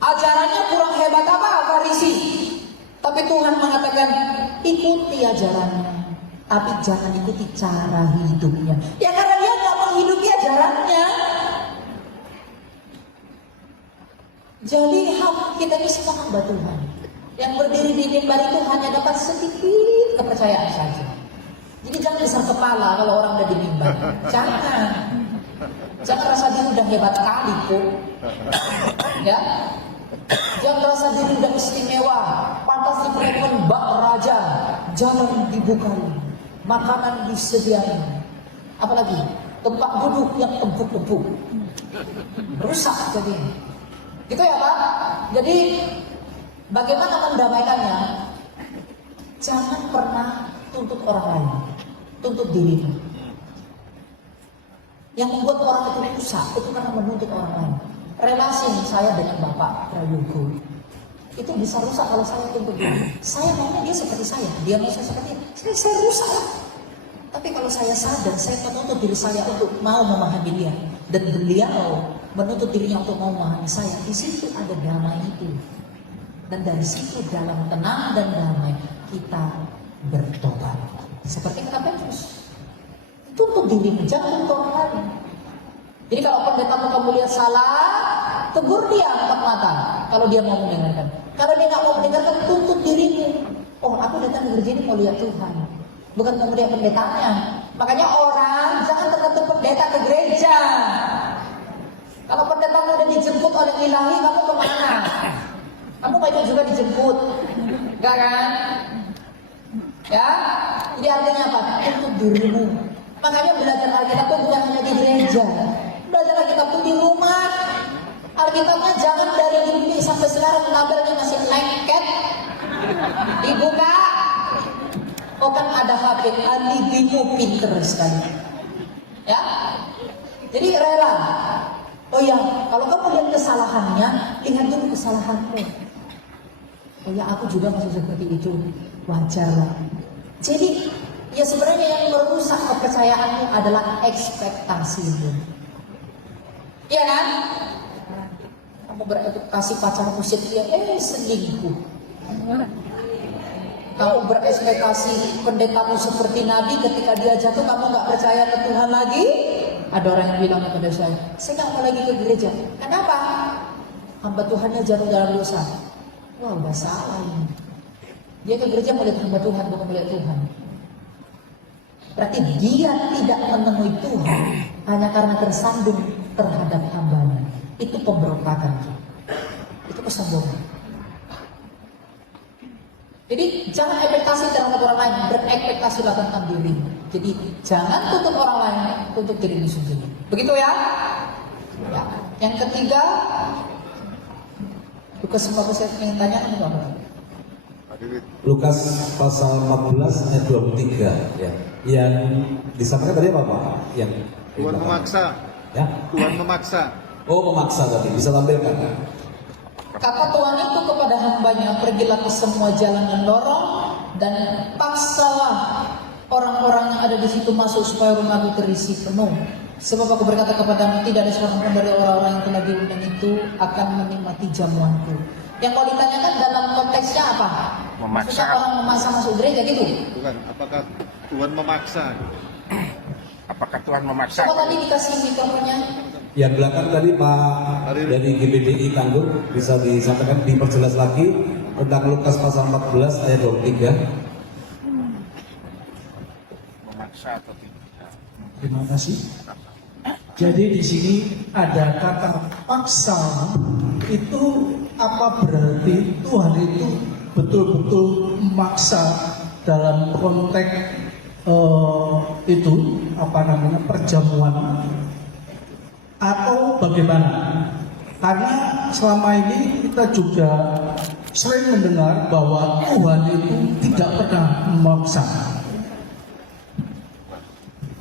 ajarannya kurang hebat apa Farisi? Tapi Tuhan mengatakan ikuti ajarannya, tapi jangan ikuti cara hidupnya. Ya karena dia nggak menghidupi ajarannya. Jadi kita ini semua hamba Tuhan. Yang berdiri di mimbar itu hanya dapat sedikit kepercayaan saja. Jadi jangan besar kepala kalau orang udah di mimbar. Jangan rasa diri udah hebat kali kok. Ya. Jangan rasa diri udah istimewa, pantas diperlakukan bak raja, jalan dibukai, makanan disediakan, apalagi tempat duduk yang empuk-empuk, rusak jadi. Gitu ya Pak. Jadi bagaimana mendamaikannya? Jangan pernah tuntut orang lain, tuntut dirimu. Yang membuat orang itu rusak itu karena menuntut orang lain. Relasi saya dengan Bapak Prayogo itu bisa rusak kalau saya tuntut dia. Saya maunya dia seperti saya, dia mau saya seperti dia. Saya rusak lah. Tapi kalau saya sadar, saya menuntut diri saya untuk mau memahami dia, dan beliau menuntut dirinya untuk mau memahami saya, di situ ada damai itu. Dan dari situ dalam tenang dan damai kita bertobat. Seperti kata Petrus, tuntut dirimu, jangan tuntut orang lain. Jadi kalau pendetamu kamu lihat salah, tegur dia empat mata. Kalau dia mau mendengarkan, kalau dia nggak mau mendengarkan, tuntut dirimu. Oh, aku datang ke gereja ini mau lihat Tuhan, bukan mau melihat pendetanya. Makanya orang jangan tergantung pendeta ke gereja. Kalau pendetamu udah dijemput oleh ilahi, kamu kemana? Kamu mau juga dijemput, enggak kan? Ya, jadi artinya apa? Tuntut dirimu. Makanya belajar Alkitab itu bukan hanya di gereja. Belajar Alkitab itu di rumah. Alkitabnya jangan dari dulu sampai sekarang labelnya masih lengket. Dibuka. Oh kan ada HP, alibimu pinter sekali. Ya. Jadi rela. Oh ya, kalau kamu lihat kesalahannya, lihat dulu kesalahanmu. Oh ya, aku juga masih seperti itu. Wajar lah. Jadi ya sebenarnya yang merusak kepercayaanmu adalah ekspektasimu. Iya kan? Kamu berekspektasi pacarmu setia, selingkuh. Kamu berekspektasi pendetamu seperti Nabi, ketika dia jatuh kamu nggak percaya ke Tuhan lagi. Ada orang yang bilang kepada saya nggak mau lagi ke gereja. Kenapa? Hamba Tuhannya jatuh dalam dosa. Wah, udah salah ini. Dia ke gereja melihat hamba Tuhan, bukan melihat Tuhan. Berarti dia tidak menemui Tuhan hanya karena tersandung terhadap hambanya. Itu pemberontakan. Itu kesombongan. Jadi jangan ekspektasi terhadap orang lain, berekspektasilah tentang diri. Jadi jangan tuntut orang lain, tuntut dirimu sendiri. Begitu ya? Ya. Yang ketiga, Lukas 14 yang tanya apa? Lukas pasal 14 ayat 23 ya. Yang disampaikan tadi apa Pak? Yang Tuhan memaksa. Ya? Tuhan memaksa. Oh, memaksa tadi. Bisa tampilkan kan? Kata Tuhan itu kepada hambanya, pergilah ke semua jalan dan lorong dan paksalah orang-orang yang ada di situ masuk supaya rumahku terisi penuh. Sebab aku berkata kepadamu, tidak ada seorang pun dari orang-orang yang telah diundang itu akan menikmati jamuanku. Yang mau ditanyakan dalam konteksnya apa? Memaksa. Maksudnya orang memaksa masuk gereja gitu? Bukan, apakah Tuhan memaksa? Apakah Tuhan memaksa? Coba tadi dikasih mikrofonnya. Yang belakang tadi Pak dari GBDI Tangguh bisa disampaikan, diperjelas lagi tentang Lukas pasal 14 ayat 23. Memaksa atau tidak? Terima kasih. Jadi di sini ada kata paksa, itu apa berarti Tuhan itu betul-betul memaksa dalam konteks itu apa namanya perjamuan atau bagaimana? Karena selama ini kita juga sering mendengar bahwa Tuhan itu tidak pernah memaksa.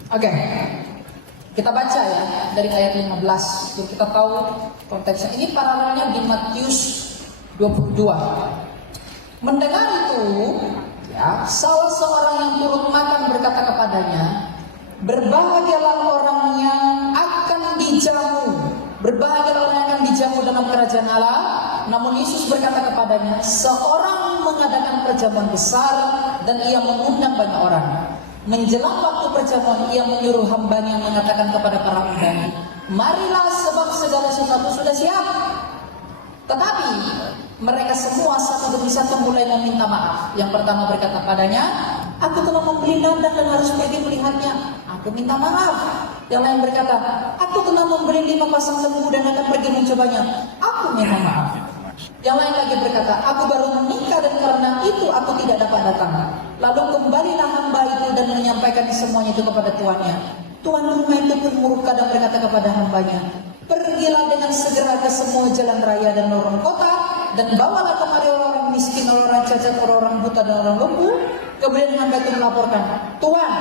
Oke, kita baca ya dari ayat 15. Jadi kita tahu konteksnya. Ini paralelnya di Matius 22. Mendengar itu, ya, salah seorang yang turut makan berkata kepadanya, berbahagialah orang yang akan dijamu. Berbahagialah orang yang akan dijamu dalam kerajaan Allah. Namun Yesus berkata kepadanya, seorang mengadakan perjamuan besar dan ia mengundang banyak orang. Menjelang waktu perjamuan, ia menyuruh hambanya mengatakan kepada para undangan, marilah sebab segala sesuatu sudah siap. Tetapi mereka semua satu demi satu mulai meminta maaf. Yang pertama berkata padanya, aku telah membeli ladang dan harus pergi melihatnya, aku minta maaf. Yang lain berkata, aku telah membeli 5 pasang lembu dan akan pergi mencobanya, aku minta maaf. Yang lain lagi berkata, aku baru menikah dan karena itu aku tidak dapat datang. Lalu kembalilah hamba itu dan menyampaikan semuanya itu kepada tuannya. Tuan rumah itu pun murka dan berkata kepada hambanya, pergilah dengan segera ke semua jalan raya dan lorong kota dan bawalah kemari orang miskin, orang cacat, orang buta dan orang lumpuh. Kemudian hamba itu melaporkan, Tuan,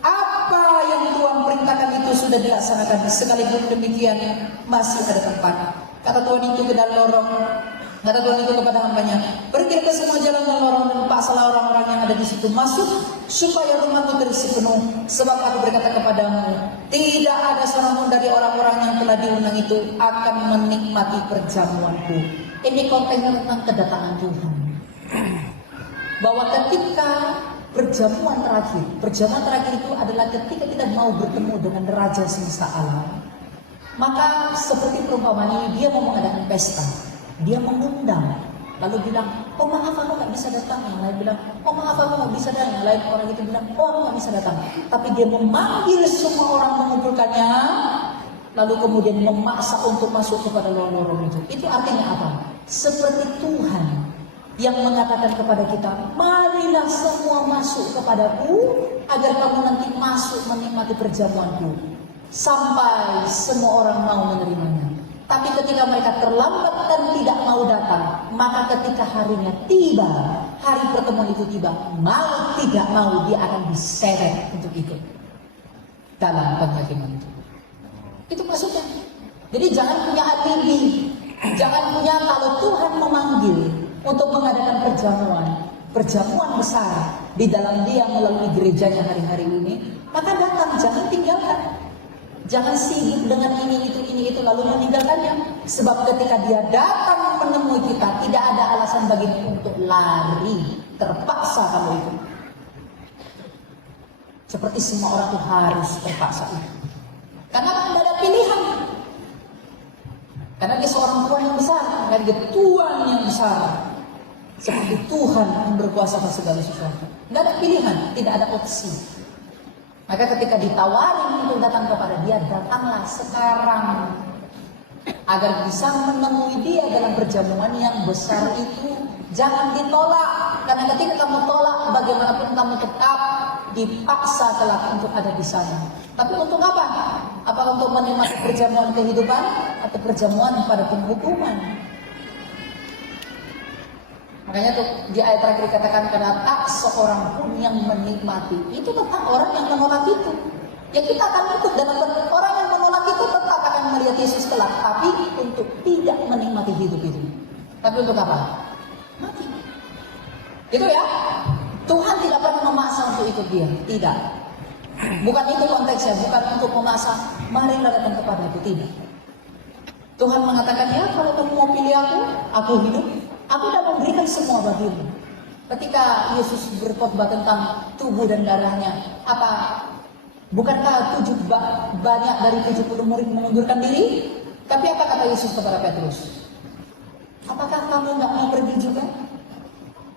apa yang Tuhan perintahkan itu sudah dilaksanakan, sekalipun demikian masih ada tempat. Kata Tuhan itu ke dalam lorong, kata Tuhan itu kepada hambanya, pergi ke semua jalan dan lorong dan paksalah orang-orang yang ada di situ masuk supaya rumahku terisi penuh. Sebab aku berkata kepadamu, tidak ada seorang pun dari orang-orang yang telah diundang itu akan menikmati perjamuanku. Ini kontennya tentang kedatangan Tuhan. Bahwa ketika perjamuan terakhir itu adalah ketika kita mau bertemu dengan Raja semesta alam. Maka seperti perumpamaan ini, dia mau mengadakan pesta, dia mengundang, lalu bilang, oh maaf aku nggak bisa datang. Yang lain bilang, oh maaf aku nggak bisa datang. Yang lain orang itu bilang, oh aku nggak bisa datang. Tapi dia memanggil semua orang, mengumpulkannya, lalu kemudian memaksa untuk masuk kepada lorong-lorong itu. Itu artinya apa? Seperti Tuhan yang mengatakan kepada kita, marilah semua masuk kepadaku agar kamu nanti masuk menikmati perjamuanku. Sampai semua orang mau menerimanya. Tapi ketika mereka terlambat dan tidak mau datang, maka ketika harinya tiba, hari pertemuan itu tiba, mau tidak mau dia akan diseret untuk ikut dalam penghakiman itu. Itu maksudnya. Jadi jangan punya alibi, jangan punya kalau Tuhan memanggil untuk mengadakan perjamuan besar di dalam dia melalui gerejanya hari-hari ini, maka datang, jangan tinggalkan. Jangan sibuk dengan ini itu lalu meninggalkannya. Sebab ketika dia datang menemui kita, tidak ada alasan bagimu untuk lari. Terpaksa kamu itu. Seperti semua orang itu harus terpaksa itu. Karena tidak ada pilihan. Karena dia seorang Tuhan yang besar, karena dia Tuhan yang besar. Seperti Tuhan yang berkuasa atas segala sesuatu. Tidak ada pilihan, tidak ada opsi. Maka ketika ditawari untuk datang kepada dia, datanglah sekarang. Agar bisa menemui dia dalam perjamuan yang besar itu. Jangan ditolak. Karena ketika kamu tolak, bagaimanapun kamu tetap dipaksa kelak untuk ada di sana. Tapi untuk apa? Apa untuk menikmati perjamuan kehidupan atau perjamuan pada penghukuman? Makanya tuh di ayat terakhir dikatakan karena tak seorang pun yang menikmati. Itu tentang orang yang menolak itu. Ya kita akan ikut dalam orang yang menolak itu tetap akan melihat Yesus kelak, tapi untuk tidak menikmati hidup itu. Tapi untuk apa? Mati. Itu ya. Tuhan tidak pernah memaksa untuk ikut dia. Tidak. Bukan itu konteksnya. Bukan untuk memaksa. Marilah datang kepada aku. Tidak. Tuhan mengatakan, ya kalau kamu mau pilih aku hidup. Aku sudah memberikan semua bagimu. Ketika Yesus berkhotbah tentang tubuh dan darahnya, apa? Bukankah banyak dari 70 murid mengundurkan diri? Tapi apa kata Yesus kepada Petrus? Apakah kamu nggak mau pergi juga?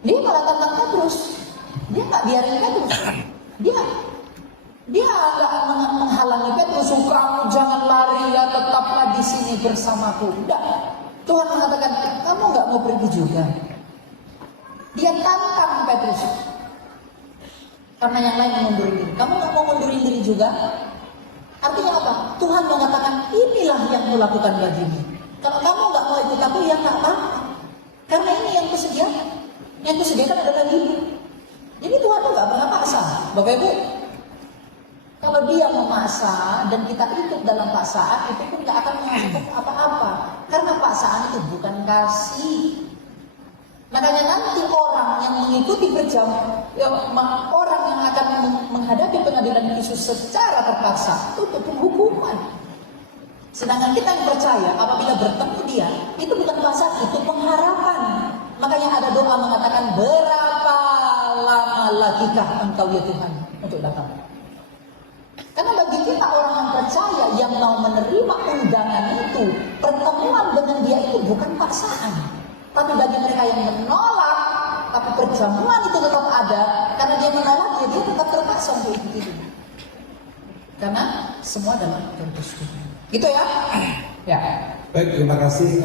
Dia malah tantang Petrus. Dia nggak biarin Petrus. Dia nggak menghalangi Petrus. Kamu jangan lari ya, tetaplah di sini bersamaku. Udah. Tuhan mengatakan, kamu nggak mau pergi juga. Dia tantang Petrus. Karena yang lain mengundurin diri. Kamu nggak mau mundurin diri juga? Artinya apa? Tuhan mengatakan, inilah yang kulakukan bagimu. Kalau kamu nggak mau ikut aku, ya nggak apa-apa. Karena ini yang kusediakan. Yang kusediakan adalah hidup. Jadi Tuhan tuh nggak pernah paksa. Bapak Ibu, kalau dia memaksa dan kita ikut dalam paksaan, itu pun nggak akan menghasilkan apa-apa. Karena paksaan itu bukan kasih. Makanya nanti orang yang mengikuti orang yang akan menghadapi pengadilan Yesus secara terpaksa itu penghukuman. Sedangkan kita yang percaya apabila bertemu dia, itu bukan paksaan, itu pengharapan. Makanya ada doa mengatakan, berapa lama lagikah engkau ya Tuhan untuk datang? Karena bagi kita orang yang percaya yang mau menerima undangan itu, pertemuan dengan dia itu bukan paksaan. Tapi bagi mereka yang menolak, tapi perjamuan itu tetap ada, karena dia menolak, dia tetap terpaksa untuk ikut itu. Karena semua dalam kontes Tuhan. Gitu ya? Ya. Baik, terima kasih.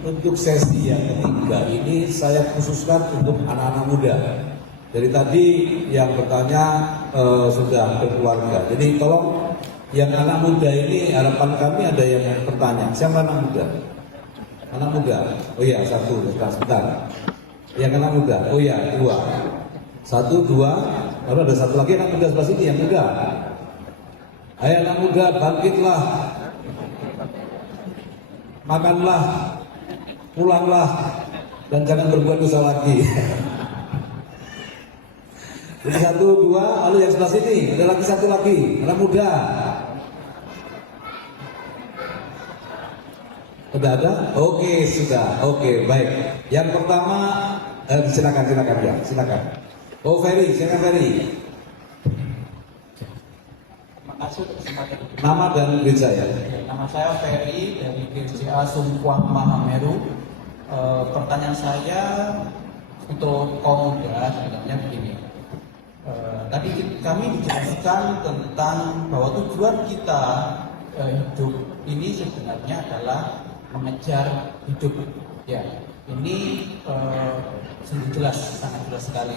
Untuk sesi yang ketiga ini saya khususkan untuk anak-anak muda. Dari tadi yang bertanya sudah berkeluarga. Jadi tolong yang anak muda ini, harapan kami ada yang bertanya. Siapa anak muda? Anak muda? Oh iya, satu, sebentar. Yang anak muda? Oh iya, 2. 1, 2. Lalu ada satu lagi anak muda sebelah sini, yang muda. Ayo anak muda, bangkitlah. Makanlah. Pulanglah. Dan jangan berbuat dosa lagi. Jadi 1, 2, lalu yang sebelah sini. Ada lagi satu lagi, anak muda. Sudah ada? Oke, sudah. Oke, baik. Yang pertama, silakan ya, silakan. Oh, Ferry, silakan Ferry. Terima kasih untuk kesempatan. Nama dan gereja ya. Nama saya Ferry dari GCA Sumpuang Mahameru. Pertanyaan saya untuk kaum muda sebenarnya begini. Tadi kami dijelaskan tentang bahwa tujuan kita hidup ini sebenarnya adalah mengejar hidup, ya ini sangat jelas sekali.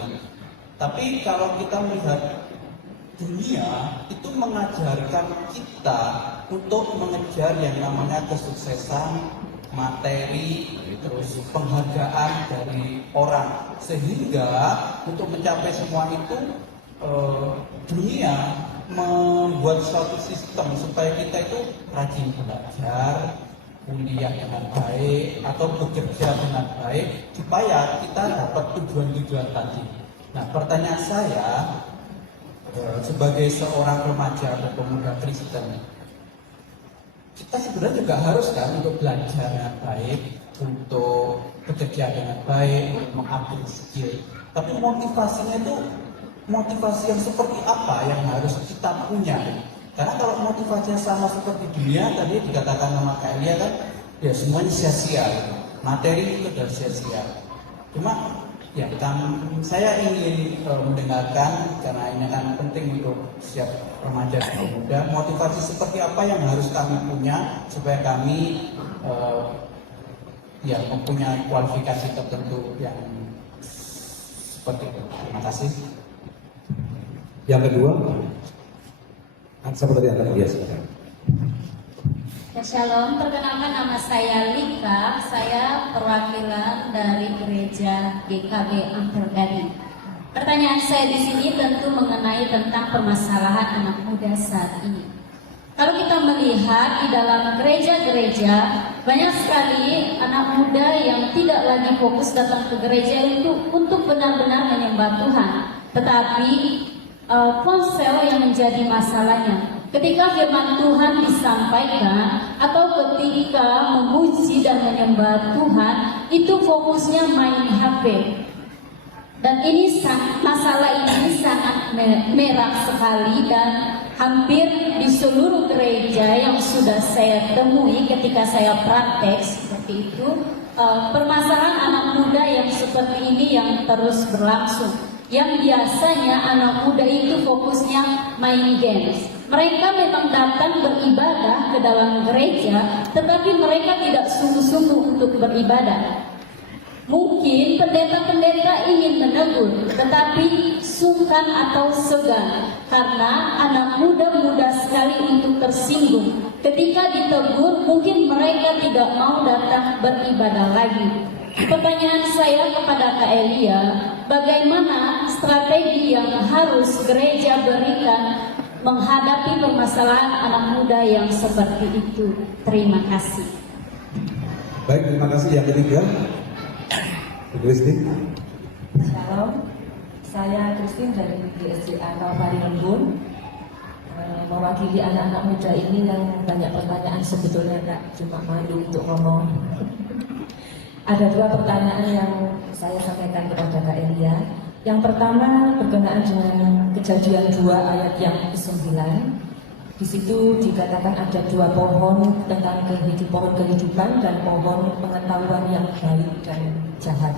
Tapi kalau kita melihat dunia itu mengajarkan kita untuk mengejar yang namanya kesuksesan, materi, terus penghargaan dari orang, sehingga untuk mencapai semua itu dunia membuat suatu sistem supaya kita itu rajin belajar, kuliah dengan baik atau bekerja dengan baik supaya kita dapat tujuan-tujuan tadi. Nah, pertanyaan saya sebagai seorang remaja atau pemuda Kristen, kita sebenarnya juga harus kan untuk belajar dengan baik, untuk bekerja dengan baik, untuk mengambil skill. Tapi motivasinya itu motivasi yang seperti apa yang harus kita punya? Karena kalau motivasinya sama seperti dunia, tadi dikatakan sama Kak Elia kan, ya semuanya sia-sia, gitu. Materi itu sudah sia-sia. Cuma ya saya ingin mendengarkan, karena ini kan penting untuk setiap remaja dan pemuda, motivasi seperti apa yang harus kami punya supaya kami ya mempunyai kualifikasi tertentu yang Seperti itu. Terima kasih. Yang kedua, siapa tadi angkat dia silakan. Ya, Shalom, perkenalkan nama saya Lika, saya perwakilan dari gereja GKB Ampel Gading. Pertanyaan saya di sini tentu mengenai tentang permasalahan anak muda saat ini. Kalau kita melihat di dalam gereja-gereja, banyak sekali anak muda yang tidak lagi fokus datang ke gereja untuk benar-benar menyembah Tuhan, tetapi ponsel yang menjadi masalahnya. Ketika firman Tuhan disampaikan atau ketika memuji dan menyembah Tuhan, itu fokusnya main HP. Dan ini masalah ini sangat merah sekali dan hampir di seluruh gereja yang sudah saya temui ketika saya praktek seperti itu, permasalahan anak muda yang seperti ini yang terus berlangsung. Yang biasanya anak muda itu fokusnya main games. Mereka memang datang beribadah ke dalam gereja, tetapi mereka tidak sungguh-sungguh untuk beribadah. Mungkin pendeta-pendeta ingin menegur, tetapi sungkan atau segan, karena anak muda mudah sekali untuk tersinggung. Ketika ditegur, mungkin mereka tidak mau datang beribadah lagi. Pertanyaan saya kepada Kak Elia, bagaimana strategi yang harus gereja berikan menghadapi permasalahan anak muda yang seperti itu? Terima kasih. Baik, terima kasih. Yang ketiga, Christine. Shalom, saya Christine dari GSJA Kalvari Lembun, mewakili anak-anak muda ini yang banyak pertanyaan sebetulnya Kak, cuma malu untuk ngomong. Ada dua pertanyaan yang saya sampaikan kepada Kak Elia. Yang pertama berkenaan dengan Kejadian 2 ayat yang ke-9. Di situ dikatakan ada dua pohon tentang pohon kehidupan dan pohon pengetahuan yang baik dan jahat.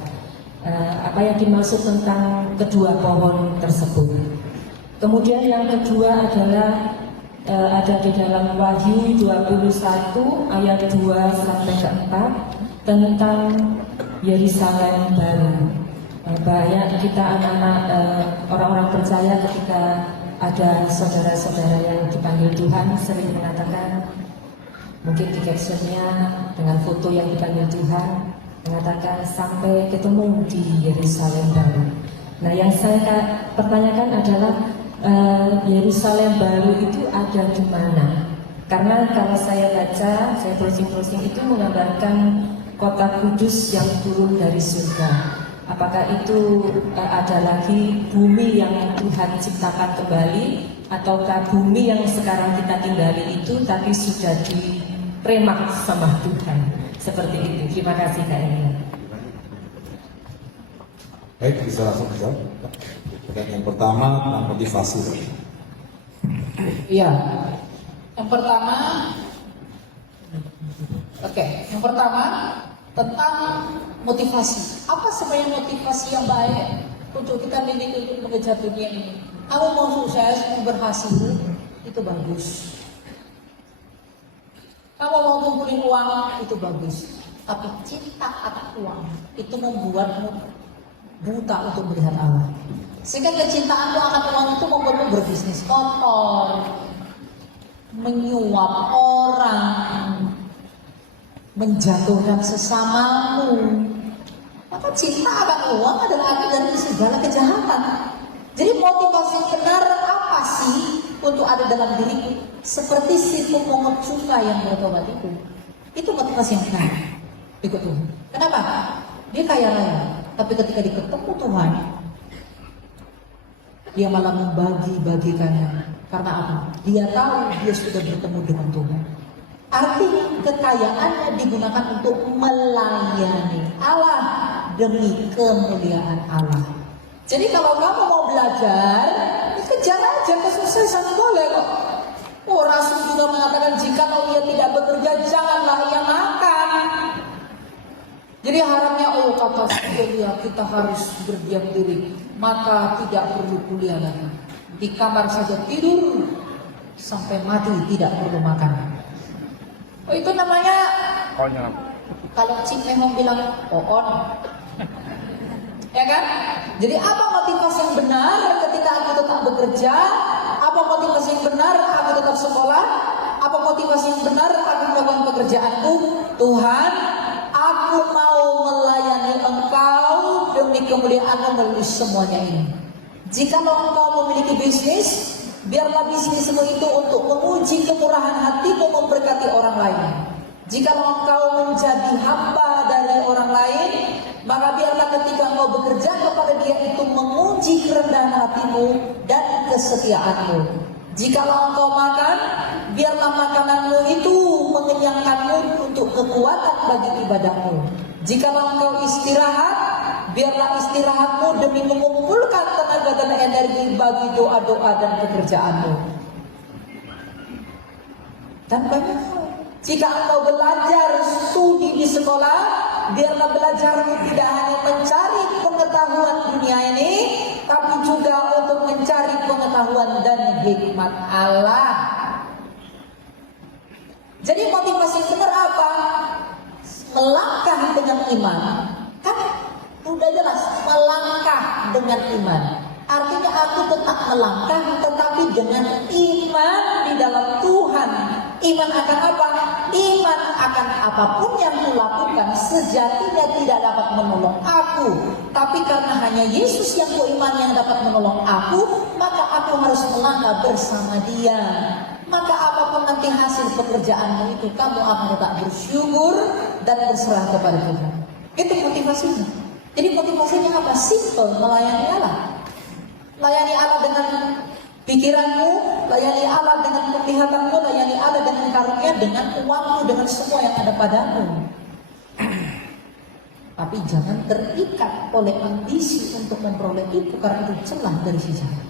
Apa yang dimaksud tentang kedua pohon tersebut? Kemudian yang kedua adalah ada di dalam Wahyu 21 ayat 2 sampai ke 4 tentang Yerusalem baru. Banyak kita anak-anak orang-orang percaya ketika ada saudara-saudara yang dipanggil Tuhan sering mengatakan, mungkin di captionnya dengan foto yang dipanggil Tuhan, mengatakan sampai ketemu di Yerusalem baru. Nah, yang saya pertanyakan adalah Yerusalem baru itu ada di mana? Karena kalau saya baca, saya browsing-browsing itu menggambarkan kota kudus yang turun dari surga. Apakah itu ada lagi bumi yang Tuhan ciptakan kembali, ataukah bumi yang sekarang kita tinggali itu tapi sudah dipremak sama Tuhan? Seperti itu. Terima kasih Kak Elia. Baik, bisa langsung dijawab. Yang pertama tentang motivasi. Iya. Yang pertama, yang pertama tentang motivasi. Apa sebenarnya motivasi yang baik untuk kita didik untuk mengejar dunia ini? Kamu mau sukses, mau berhasil, itu bagus. Kamu mau kumpulin uang, itu bagus. Tapi cinta akan uang itu membuatmu buta untuk melihat Allah. Sehingga kecintaanmu akan uang itu membuatmu berbisnis kotor, menyuap orang, menjatuhkan sesamamu. Maka cinta akan uang adalah akhir dari segala kejahatan. Jadi motivasi yang benar apa sih untuk ada dalam diriku? Seperti si pemungut cukai yang bertobat itu. Itu motivasi yang benar. Ikut Tuhan. Kenapa? Dia kaya raya, tapi ketika dia ketemu Tuhan, dia malah membagi-bagikannya. Karena apa? Dia tahu dia sudah bertemu dengan Tuhan. Artinya kekayaannya digunakan untuk melayani Allah demi kemuliaan Allah. Jadi kalau kamu mau belajar, kejar aja kesuksesan, boleh kok. Oh, Rasul juga mengatakan jika ia tidak bekerja, janganlah ia makan. Jadi haramnya, kata dia kita harus berdiam diri, maka tidak perlu kuliah lagi. Di kamar saja tidur sampai mati, tidak perlu makan. Itu namanya konyol. Kalau Cik Memang bilang on. Ya kan? Jadi apa motivasi yang benar ketika aku tetap bekerja? Apa motivasi yang benar aku tetap sekolah? Apa motivasi yang benar aku melakukan pekerjaanku? Tuhan, aku mau melayani Engkau demi kemuliaan-Mu melalui semuanya ini. Jikalau Engkau memiliki bisnis, biarlah bisnismu itu untuk menguji kemurahan hatimu memberkati orang lain. Jikalau Engkau menjadi hamba dari orang lain, maka biarlah ketika Engkau bekerja kepada dia itu menguji kerendahan hatimu dan kesetiaanmu. Jikalau Engkau makan, biarlah makananmu itu mengenyangkanmu untuk kekuatan bagi ibadahmu. Jikalau Engkau istirahat, biarlah istirahatmu demi mengumpulkan tenaga dan energi bagi doa-doa dan pekerjaanmu. Dan banyak hal. Jika engkau belajar studi di sekolah, biarlah belajarmu tidak hanya mencari pengetahuan dunia ini, tapi juga untuk mencari pengetahuan dan hikmat Allah. Jadi motivasi benar apa? Melangkah dengan iman. Kan udah jelas, melangkah dengan iman. Artinya aku tetap melangkah tetapi dengan iman di dalam Tuhan. Iman akan apa? Iman akan apapun yang kulakukan sejatinya tidak dapat menolong aku. Tapi karena hanya Yesus yang kuiman yang dapat menolong aku, maka aku harus melangkah bersama Dia. Maka apapun nanti hasil pekerjaanmu itu, kamu akan tetap bersyukur dan berserah kepada Tuhan. Itu motivasinya. Jadi motivasinya apa? Simple, melayani Allah. Layani Allah dengan pikiranmu, layani Allah dengan penglihatanmu, layani Allah dengan karunia, dengan uangmu, dengan semua yang ada padamu. Tapi jangan terikat oleh ambisi untuk memperoleh itu, karena itu celah dari sejarah.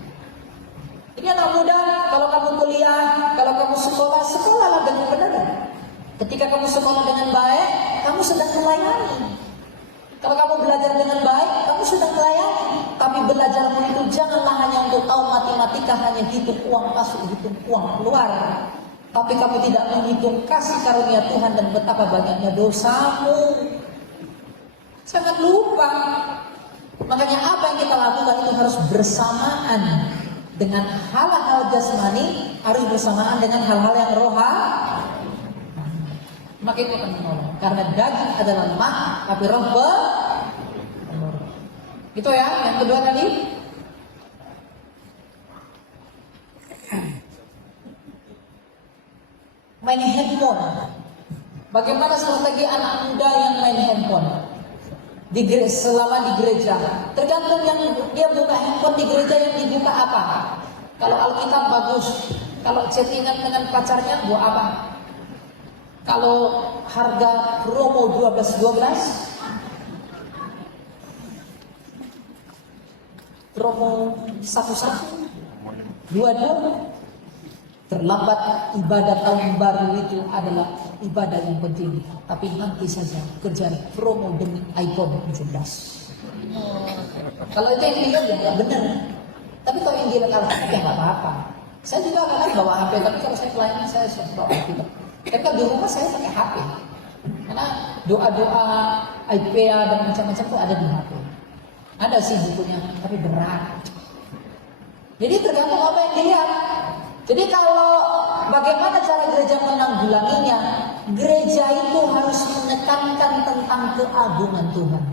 Ini anak muda, kalau kamu kuliah, kalau kamu sekolah, sekolahlah dengan benar. Ketika kamu sekolah dengan baik, kamu sedang melayani. Kalau kamu belajar dengan baik, kamu sedang melayani. Tapi belajarmu itu janganlah hanya untuk tahu matematika, hanya hitung uang masuk, hitung uang keluar. Tapi kamu tidak menghitung kasih karunia Tuhan dan betapa banyaknya dosamu. Sangat lupa. Makanya apa yang kita lakukan itu harus bersamaan dengan hal-hal jasmani, harus bersamaan dengan hal-hal yang rohani. Maka itu akan menolong. Karena daging adalah lemah, tapi roh menurut. Itu ya. Yang kedua tadi, main handphone. Bagaimana strategi anak muda yang main handphone selama di gereja? Tergantung yang dia buka handphone di gereja, yang dibuka apa. Kalau Alkitab bagus, kalau chattingan dengan pacarnya buat apa? Kalau harga promo 12 promo 1 22, terlambat ibadah tahun baru itu adalah ibadah yang penting. Tapi nanti saja kejar promo demi iPhone 17. Kalau itu yang dilihat ya benar. Tapi kalau yang dilihat Alkitab ya nggak apa-apa. Saya juga kadang bawa HP, tapi kalau saya pelayanan saya bawa Alkitab. Tapi di rumah saya pakai HP, karena doa-doa IPA dan macam-macam itu ada di HP. Ada sih bukunya, tapi berat. Jadi tergantung apa yang dilihat. Jadi kalau bagaimana cara gereja menanggulanginya, gereja itu harus menekankan tentang keagungan Tuhan,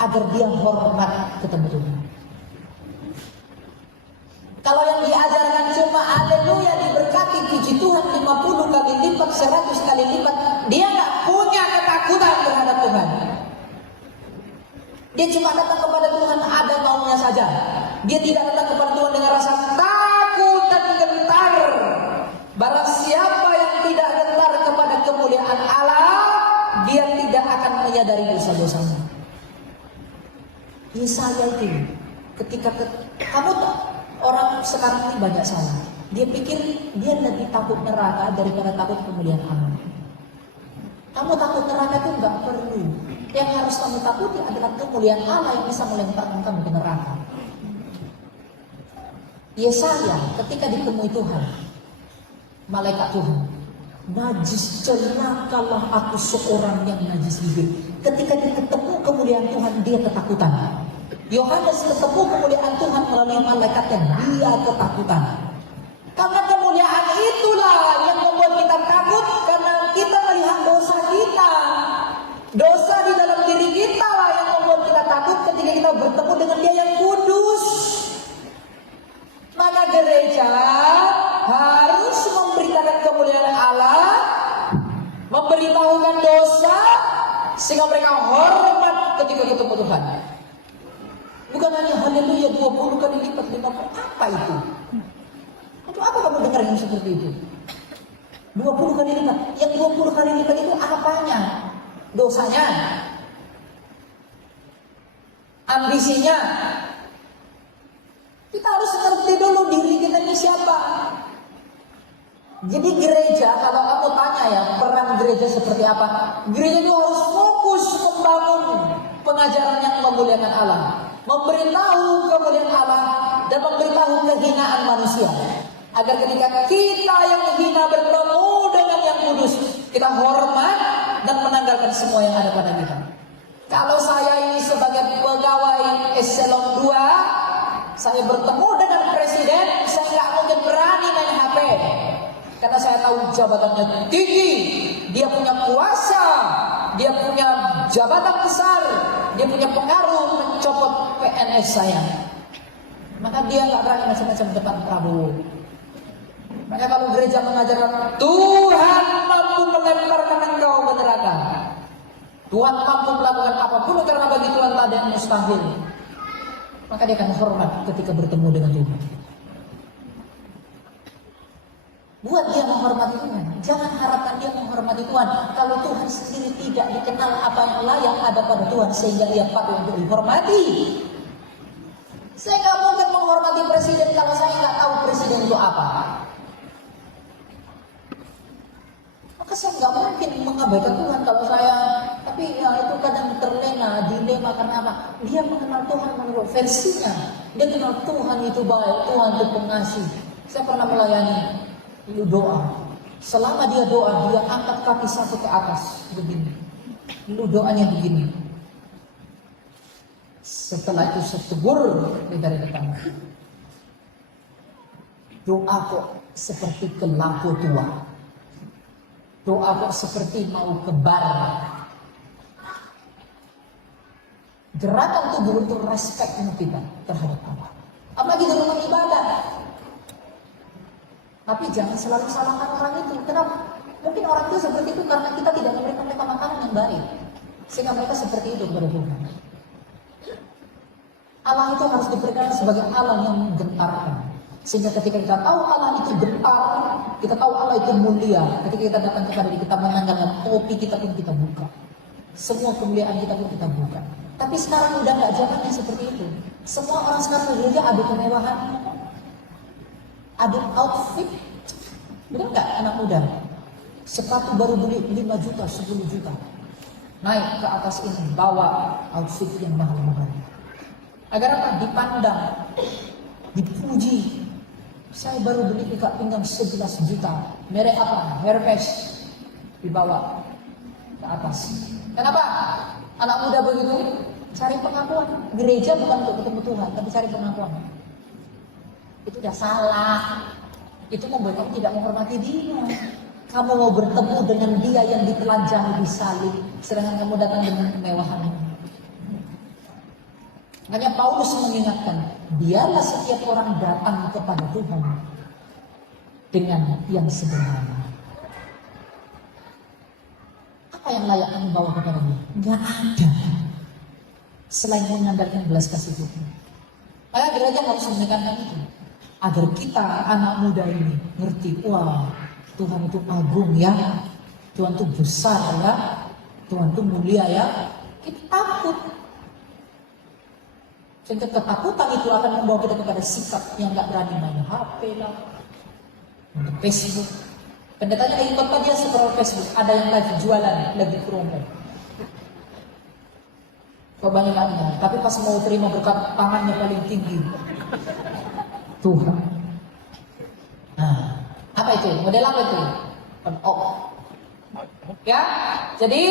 agar dia hormat ketemu Tuhan. Kalau yang diajarkan cuma haleluya diberkati puji Tuhan 50 kali lipat, 100 kali lipat, dia nggak punya ketakutan terhadap Tuhan. Dia cuma datang kepada Tuhan ada maunya saja. Dia tidak datang kepada Tuhan dengan rasa takut dan gentar. Barang siapa yang tidak gentar kepada kemuliaan Allah, dia tidak akan menyadari dosa-dosanya. Yesaya itu ketika kamu tahu, orang sekarang ini banyak salah. Dia pikir dia lebih takut neraka daripada takut kemuliaan Allah. Kamu takut neraka itu nggak perlu. Yang harus kamu takuti adalah kemuliaan Allah yang bisa melemparkan kamu ke neraka. Yesaya ketika ditemui Tuhan, malaikat Tuhan, najis celakalah aku seorang yang najis bibir. Ketika dia ketemu kemuliaan Tuhan, dia ketakutan. Yohanes ketemu kemuliaan Tuhan melalui malaikat yang dia ketakutan. Karena kemuliaan itulah yang membuat kita takut, karena kita melihat dosa kita. Dosa di dalam diri kita lah yang membuat kita takut ketika kita bertemu dengan Dia yang kudus. Maka gereja harus memberitakan kemuliaan Allah, memberitahukan dosa, sehingga mereka hormat ketika ketemu Tuhan. Bukan hanya haleluya 20 kali lipat, 50, apa itu? Untuk apa kamu dengar yang seperti itu? 20 kali lipat. Yang 20 kali lipat itu apanya? Dosanya, ambisinya. Kita harus ngerti dulu diri kita ini siapa. Jadi gereja, kalau kamu tanya ya, peran gereja seperti apa? Gereja itu harus fokus membangun pengajaran yang memuliakan Allah, memberitahu kemuliaan Allah, dan memberitahu kehinaan manusia. Agar ketika kita yang hina bertemu dengan yang kudus, kita hormat dan menanggalkan semua yang ada pada kita. Kalau saya ini sebagai pegawai eselon 2, saya bertemu dengan presiden, saya nggak mungkin berani main HP. Karena saya tahu jabatannya tinggi, dia punya kuasa, dia punya jabatan besar, dia punya pengaruh mencopot PNS saya. Maka dia nggak berani macam-macam depan Prabowo. Maka kalau gereja mengajarkan Tuhan mampu melemparkan engkau ke neraka, Tuhan mampu melakukan apapun karena bagi Tuhan tak ada yang mustahil, maka dia akan hormat ketika bertemu dengan Tuhan. Buat dia menghormati Tuhan. Jangan harapkan dia menghormati Tuhan kalau Tuhan sendiri tidak dikenal apa yang layak ada pada Tuhan sehingga ia patut untuk dihormati. Saya nggak mungkin menghormati presiden kalau saya nggak tahu presiden itu apa. Maka saya nggak mungkin mengabaikan Tuhan kalau saya. Tapi ya itu kadang terlena, dilema karena apa? Dia mengenal Tuhan menurut versinya. Dia kenal Tuhan itu baik, Tuhan itu pengasih. Saya pernah melayani. Lu doa, selama dia doa, dia angkat kaki satu ke atas begini, lu doanya begini. Setelah itu saya tegur dari depan, doa kok seperti ke lampu tua, doa kok seperti mau ke bar. Gerakan tubuh untuk respect kita terhadap Allah, apalagi di rumah ibadah. Tapi jangan selalu salahkan orang itu. Kenapa? Mungkin orang itu seperti itu karena kita tidak memberikan mereka makanan yang baik, sehingga mereka seperti itu kepada Tuhan. Allah itu harus diberikan sebagai Allah yang menggentarkan. Sehingga ketika kita tahu Allah itu gentar, kita tahu Allah itu mulia. Ketika kita datang kepada Dia, kita menanggalkan topi kita pun kita buka, semua kemuliaan kita pun kita buka. Tapi sekarang udah nggak zamannya seperti itu. Semua orang sekarang gereja adu kemewahan, adu outfit. Benar nggak anak muda? Sepatu baru beli 5 juta, 10 juta. Naik ke atas ini, bawa outfit yang mahal-mahal. Agar apa? Dipandang, dipuji. Saya baru beli ikat pinggang 11 juta. Merek apa? Hermes. Dibawa ke atas. Kenapa? Anak muda begitu cari pengakuan. Gereja bukan untuk ketemu Tuhan, tapi cari pengakuan. Itu udah salah. Itu membuat kamu tidak menghormati Dia. Kamu mau bertemu dengan Dia yang ditelanjangi di salib, sedangkan kamu datang dengan kemewahan. Makanya Paulus mengingatkan, biarlah setiap orang datang kepada Tuhan dengan yang sederhana. Apa yang layak kamu bawa kepada Dia? Nggak ada selain mengandalkan belas kasih Tuhan. Maka gereja harus menekankan itu, agar kita anak muda ini ngerti, wah Tuhan itu agung ya, Tuhan itu besar ya, Tuhan itu mulia ya. Kita takut. Sehingga ketakutan itu akan membawa kita kepada sikap yang gak berani main HP lah, untuk Facebook. Pendetanya lagi khotbah dia scroll Facebook, ada yang live jualan, lagi promo. Kebanyakannya, tapi pas mau terima berkat tangannya paling tinggi. Tuhan. Nah, apa itu? Model apa itu? Ya, jadi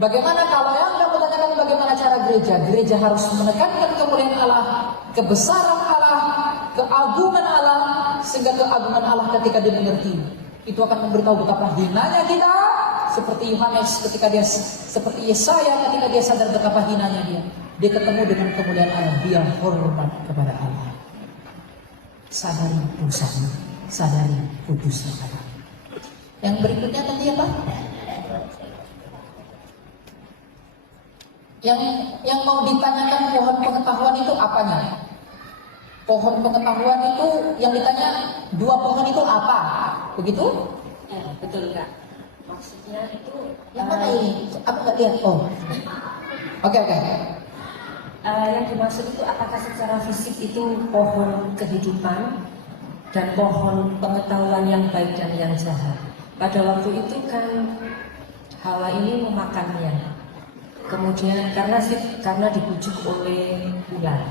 bagaimana kalau yang kamu tanyakan bagaimana cara gereja harus menekankan kemuliaan Allah, kebesaran Allah, keagungan Allah, sehingga keagungan Allah ketika dia mengerti, itu akan memberitahu betapa hinanya kita, seperti Yohanes ketika dia, seperti Yesaya ketika dia sadar betapa hinanya dia. Dia ketemu dengan kemuliaan Allah, dia hormat kepada Allah. Sadari dosanya, sadari kudusnya Allah. Yang berikutnya tadi apa? Yang mau ditanyakan pohon pengetahuan itu apanya? Pohon pengetahuan itu yang ditanya, dua pohon itu apa? Begitu? Ya, betul Kak. Maksudnya itu Yang mana ini? Aku nggak lihat. Oh, oke. yang dimaksud itu apakah secara fisik itu pohon kehidupan dan pohon pengetahuan yang baik dan yang jahat. Pada waktu itu kan Hawa ini memakannya. Kemudian karena dibujuk oleh ular.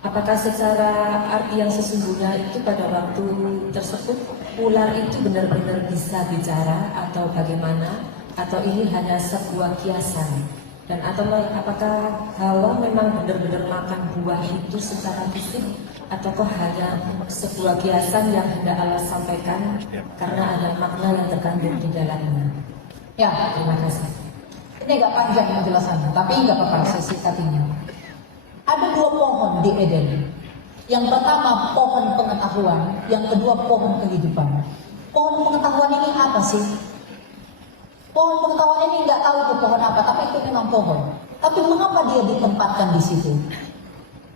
Apakah secara arti yang sesungguhnya itu pada waktu tersebut ular itu benar-benar bisa bicara atau bagaimana? Atau ini hanya sebuah kiasan? Dan apakah Hawa memang benar-benar makan buah itu secara fisik? Ataukah hanya sebuah kiasan yang hendak Allah sampaikan karena ada makna yang terkandung di dalamnya? Ya, Terima kasih. ini agak panjang penjelasannya, tapi nggak apa-apa, saya singkatinya. Ada dua pohon di Eden. Yang pertama pohon pengetahuan, yang kedua pohon kehidupan. Pohon pengetahuan ini apa sih? Pohon pengetahuan ini nggak tahu itu pohon apa, tapi itu memang pohon. Tapi mengapa dia ditempatkan di situ?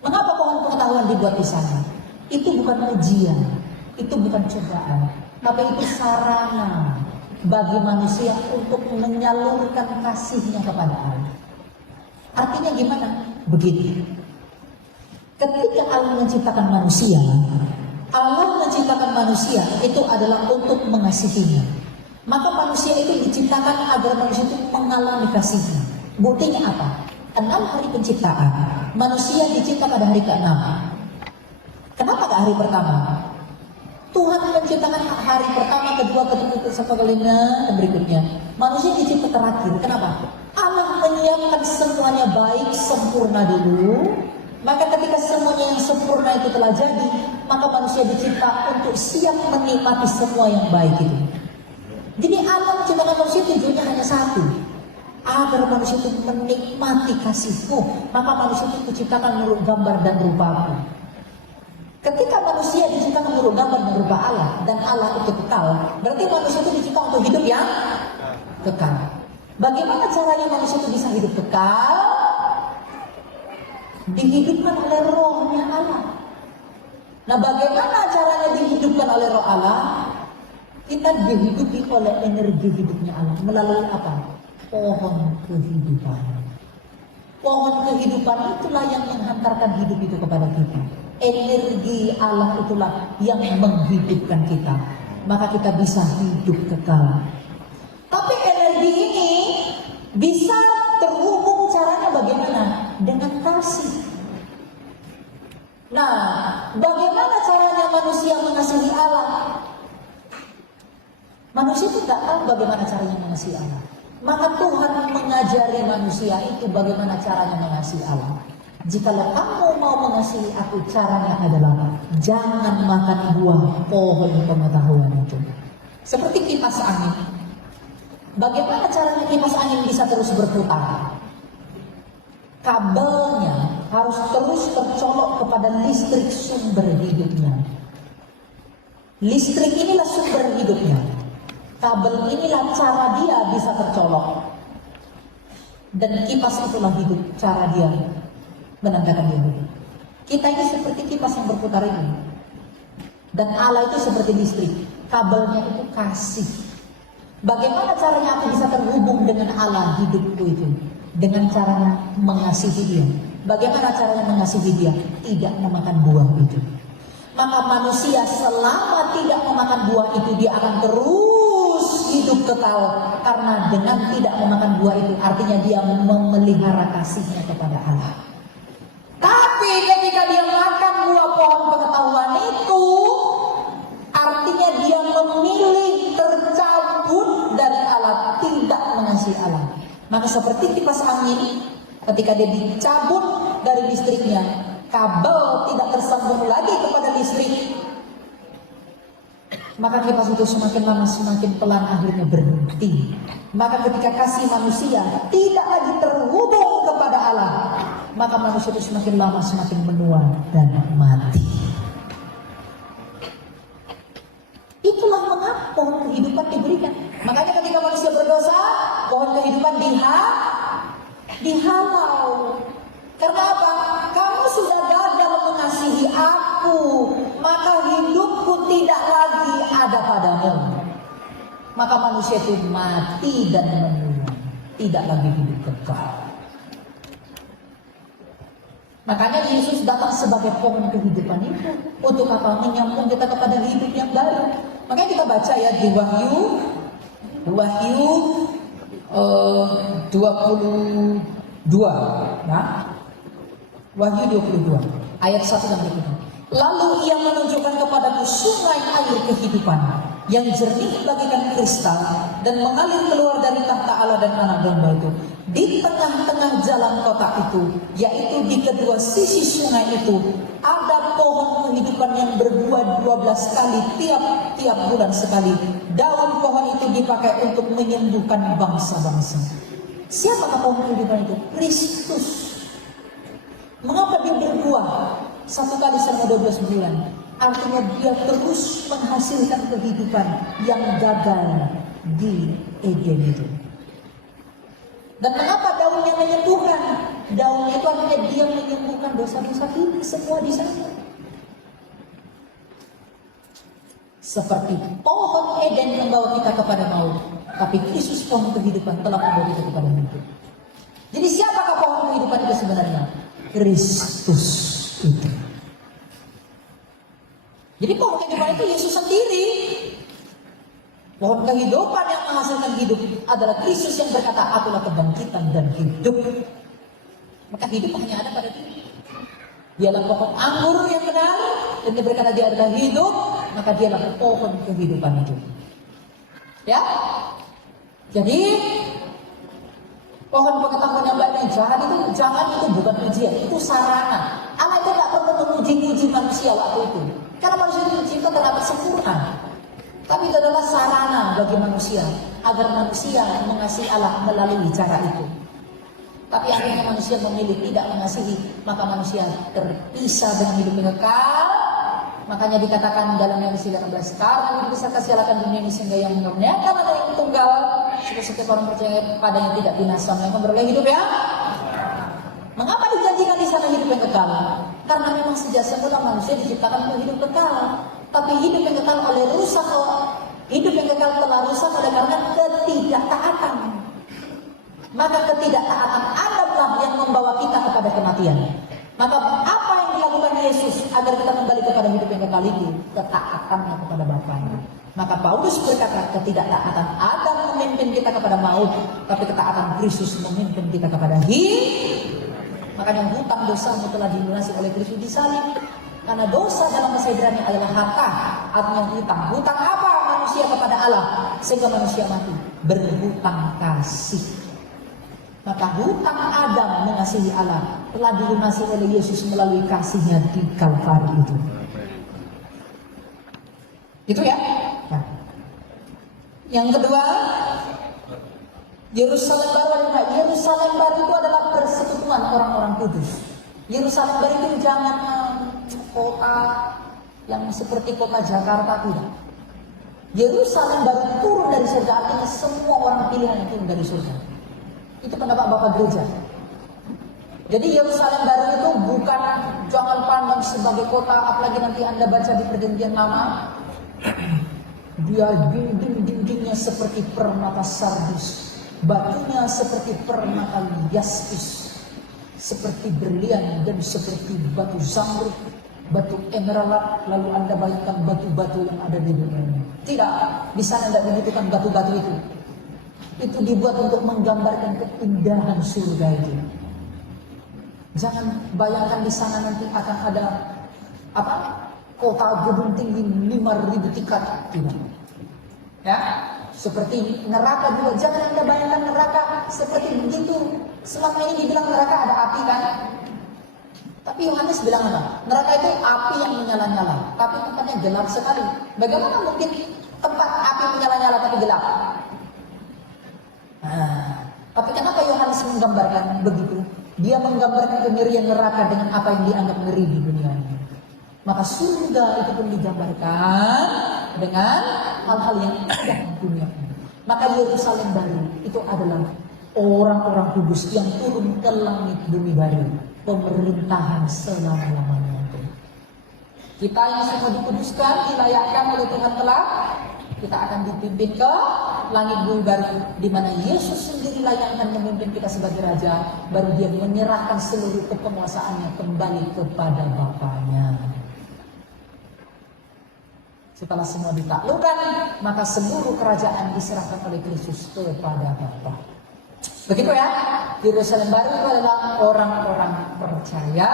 Mengapa pohon pengetahuan dibuat di sana? Itu bukan ujian, itu bukan cobaan, tapi itu sarana bagi manusia untuk menyalurkan kasihnya kepada Allah. Artinya gimana? Begini. Ketika Allah menciptakan manusia itu adalah untuk mengasihinya. Maka manusia itu diciptakan agar manusia itu mengalami kasihnya. Buktinya apa? 6 hari penciptaan. Manusia dicipta pada hari ke-6. Kenapa ke hari pertama? Tuhan menciptakan hari pertama, kedua, ketiga, sampai kelima, dan berikutnya. Manusia dicipta terakhir. Kenapa? Allah menyiapkan semuanya baik, sempurna dulu. Maka ketika semuanya yang sempurna itu telah jadi, maka manusia dicipta untuk siap menikmati semua yang baik itu. Jadi Allah menciptakan manusia tujuannya hanya satu, agar manusia itu menikmati kasihku. Maka manusia itu diciptakan menurut gambar dan rupaku. Ketika manusia diciptakan menurut gambar dan rupa Allah, dan Allah itu kekal, berarti manusia itu diciptakan untuk hidup yang kekal. Bagaimana caranya manusia itu bisa hidup kekal? Dihidupkan oleh rohnya Allah. Nah, bagaimana caranya dihidupkan oleh roh Allah? Kita dihidupi oleh energi hidupnya Allah. Melalui apa? Pohon kehidupan. Pohon kehidupan itulah yang menghantarkan hidup itu kepada kita. Energi Allah itulah yang menghidupkan kita. Maka kita bisa hidup kekal. Tapi energi ini bisa terhubung caranya bagaimana? Dengan kasih. Nah, bagaimana caranya manusia mengasihi Allah? Manusia itu tidak tahu bagaimana caranya mengasihi Allah. Maka Tuhan mengajari manusia itu bagaimana caranya mengasihi Allah. Jikalau kamu mau mengasihi aku, caranya adalah jangan makan buah pohon pengetahuan itu. Seperti kipas angin. Bagaimana caranya kipas angin bisa terus berputar? Kabelnya harus terus tercolok kepada listrik sumber hidupnya. Listrik inilah sumber hidupnya. Kabel inilah cara dia bisa tercolok. Dan kipas itulah hidup, cara dia menandakan dia hidup. Kita ini seperti kipas yang berputar ini. Dan Allah itu seperti listrik. Kabelnya itu kasih. Bagaimana caranya aku bisa terhubung dengan Allah hidupku itu? Dengan cara mengasihi dia. Bagaimana caranya mengasihi dia? Tidak memakan buah itu. Maka manusia selama tidak memakan buah itu, dia akan terus hidup kekal. Karena dengan tidak memakan buah itu, artinya dia memelihara kasihnya kepada Allah. Tapi ketika dia makan buah pohon pengetahuan itu, artinya dia memilih tercabut dari Allah, tidak mengasihi Allah. Maka seperti kipas angin, Ketika dia dicabut dari listriknya, kabel tidak tersambung lagi kepada listrik, maka kipas itu semakin lama semakin pelan akhirnya berhenti. Maka ketika kasih manusia tidak lagi terhubung kepada Allah, maka manusia itu semakin lama semakin menua dan mati. Itulah mengapa pohon kehidupan diberikan. Makanya ketika manusia berdosa, pohon kehidupan dihalau. Karena apa? Kamu sudah gagal mengasihi aku, maka hidupku tidak lagi ada padamu. Maka manusia itu mati dan menua, tidak lagi hidup kekal. Makanya Yesus datang sebagai pohon kehidupan itu. Untuk apa? Menyambung kita kepada hidup yang baru. Makanya kita baca ya di Wahyu 22. Nah, Wahyu 22 ayat 1 dan 2. Lalu ia menunjukkan kepadaku sungai air kehidupan yang jernih bagaikan kristal dan mengalir keluar dari tahta Allah dan Anak Domba itu. Di tengah-tengah jalan kota itu, yaitu di kedua sisi sungai itu, ada pohon kehidupan yang berbuah 12 kali tiap bulan sekali. Daun pohon itu dipakai untuk menyembuhkan bangsa-bangsa. Siapakah pohon kehidupan itu? Kristus. Mengapa dia berbuah 1 kali selama 12 bulan? Artinya dia terus menghasilkan kehidupan yang gagal di Eden itu. Dan mengapa daunnya menyembuhkan? Daunnya itu artinya dia menyembuhkan dosa-dosa kita semua di sana. Seperti pohon Eden membawa kita kepada maut, tapi Kristus pohon kehidupan telah membawa kita kepada hidup. Jadi siapakah pohon kehidupan itu sebenarnya? Kristus itu. Jadi pohon kehidupan itu Yesus sendiri. Pohon kehidupan yang menghasilkan hidup adalah Kristus yang berkata, akulah kebangkitan dan hidup. Maka hidup hanya ada pada dia. Dialah pohon anggur yang benar, dan dia berkata dia adalah hidup, maka dialah pohon kehidupan itu. Ya, jadi pohon pengetahuan yang baik dan jahat itu jangan, itu bukan ujian, itu sarana. Allah itu tidak perlu menguji manusia waktu itu, karena manusia itu dicipta terlalu sempurna. Tapi itu adalah sarana bagi manusia agar manusia mengasihi Allah melalui cara itu. Tapi akhirnya manusia memilih tidak mengasihi, maka manusia terpisah dengan hidup yang kekal. Makanya dikatakan dalam Yohanes 19, karena hidup besar kasih Allah akan dunia ini sehingga yang menurniakan ada yang tunggal, supaya setiap orang percaya padanya tidak binasa melainkan beroleh hidup ya. Mengapa dijanjikan di sana hidup yang kekal? Karena memang sejak semula manusia diciptakan untuk hidup kekal. Tapi hidup yang kekal oleh rusak, hidup yang kekal telah rusak oleh karena ketidaktaatan. Maka ketidaktaatan Adamlah yang membawa kita kepada kematian. Maka apa yang dilakukan Yesus agar kita kembali kepada hidup yang kekal itu? Ketaatannya kepada Bapaknya. Maka Paulus berkata ketidaktaatan Adam memimpin kita kepada maut, tapi ketaatan Kristus memimpin kita kepada hidup. Makanya hutang dosamu telah dilunasi oleh Kristus di salib. Karena dosa dalam bahasa Ibrani adalah harta, artinya hutang. Hutang apa manusia kepada Allah sehingga manusia mati? Berhutang kasih. Maka hutang Adam mengasihi Allah telah dilunasi oleh Yesus melalui kasihnya di Kalvari itu. Itu ya. Nah. Yang kedua, Yerusalem baru adalah Yerusalem baru itu adalah persekutuan orang-orang kudus. Yerusalem baru itu jangan kota yang seperti kota Jakarta, tidak. Yerusalem baru turun dari surga, artinya semua orang pilihan yang turun dari surga. Itu pendapat Bapak Gereja. Jadi Yerusalem baru itu bukan, jangan pandang sebagai kota, apalagi nanti Anda baca di Perjanjian Lama, dia dinding-dindingnya seperti permata sardus, batunya seperti permata yaspis, seperti berlian dan seperti batu zamrud, batu emerald. Lalu Anda bayangkan batu-batu yang ada di dunia ini. Tidak, di sana tidak dibutuhkan batu-batu itu. Itu dibuat untuk menggambarkan keindahan surga itu. Jangan bayangkan di sana nanti akan ada kota gedung tinggi 5.000 tingkat. Tidak. Ya, Seperti neraka juga, jangan Anda bayangkan neraka seperti begitu. Selama ini dibilang neraka ada api kan? Tapi Yohanes bilang apa? Neraka itu api yang menyala-nyala, tapi tempatnya gelap sekali. Bagaimana mungkin tempat api menyala-nyala tapi gelap? Nah, tapi kenapa Yohanes menggambarkan begitu? Dia menggambarkan kengerian neraka dengan apa yang dianggap ngeri di dunia ini. Maka surga itu pun digambarkan dengan hal-hal yang indah di dunia ini. Maka Yerusalem baru itu adalah orang-orang kudus yang turun ke langit bumi baru, pemerintahan selama-lamanya. Kita yang semua dikuduskan, dilayakkan oleh Tuhan kelak, kita akan dipimpin ke langit bumi baru, di mana Yesus sendiri layak akan memimpin kita sebagai Raja, baru Dia menyerahkan seluruh kepenguasaannya kembali kepada Bapaknya. Setelah semua ditaklukkan, maka seluruh kerajaan diserahkan oleh Kristus kepada Bapa. Begitu ya, Yerusalem baru itu adalah orang-orang percaya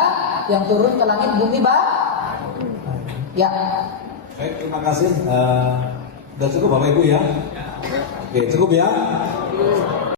yang turun ke langit bumi baru. Ya. Baik, terima kasih. Sudah cukup Bapak Ibu ya? Oke, cukup ya?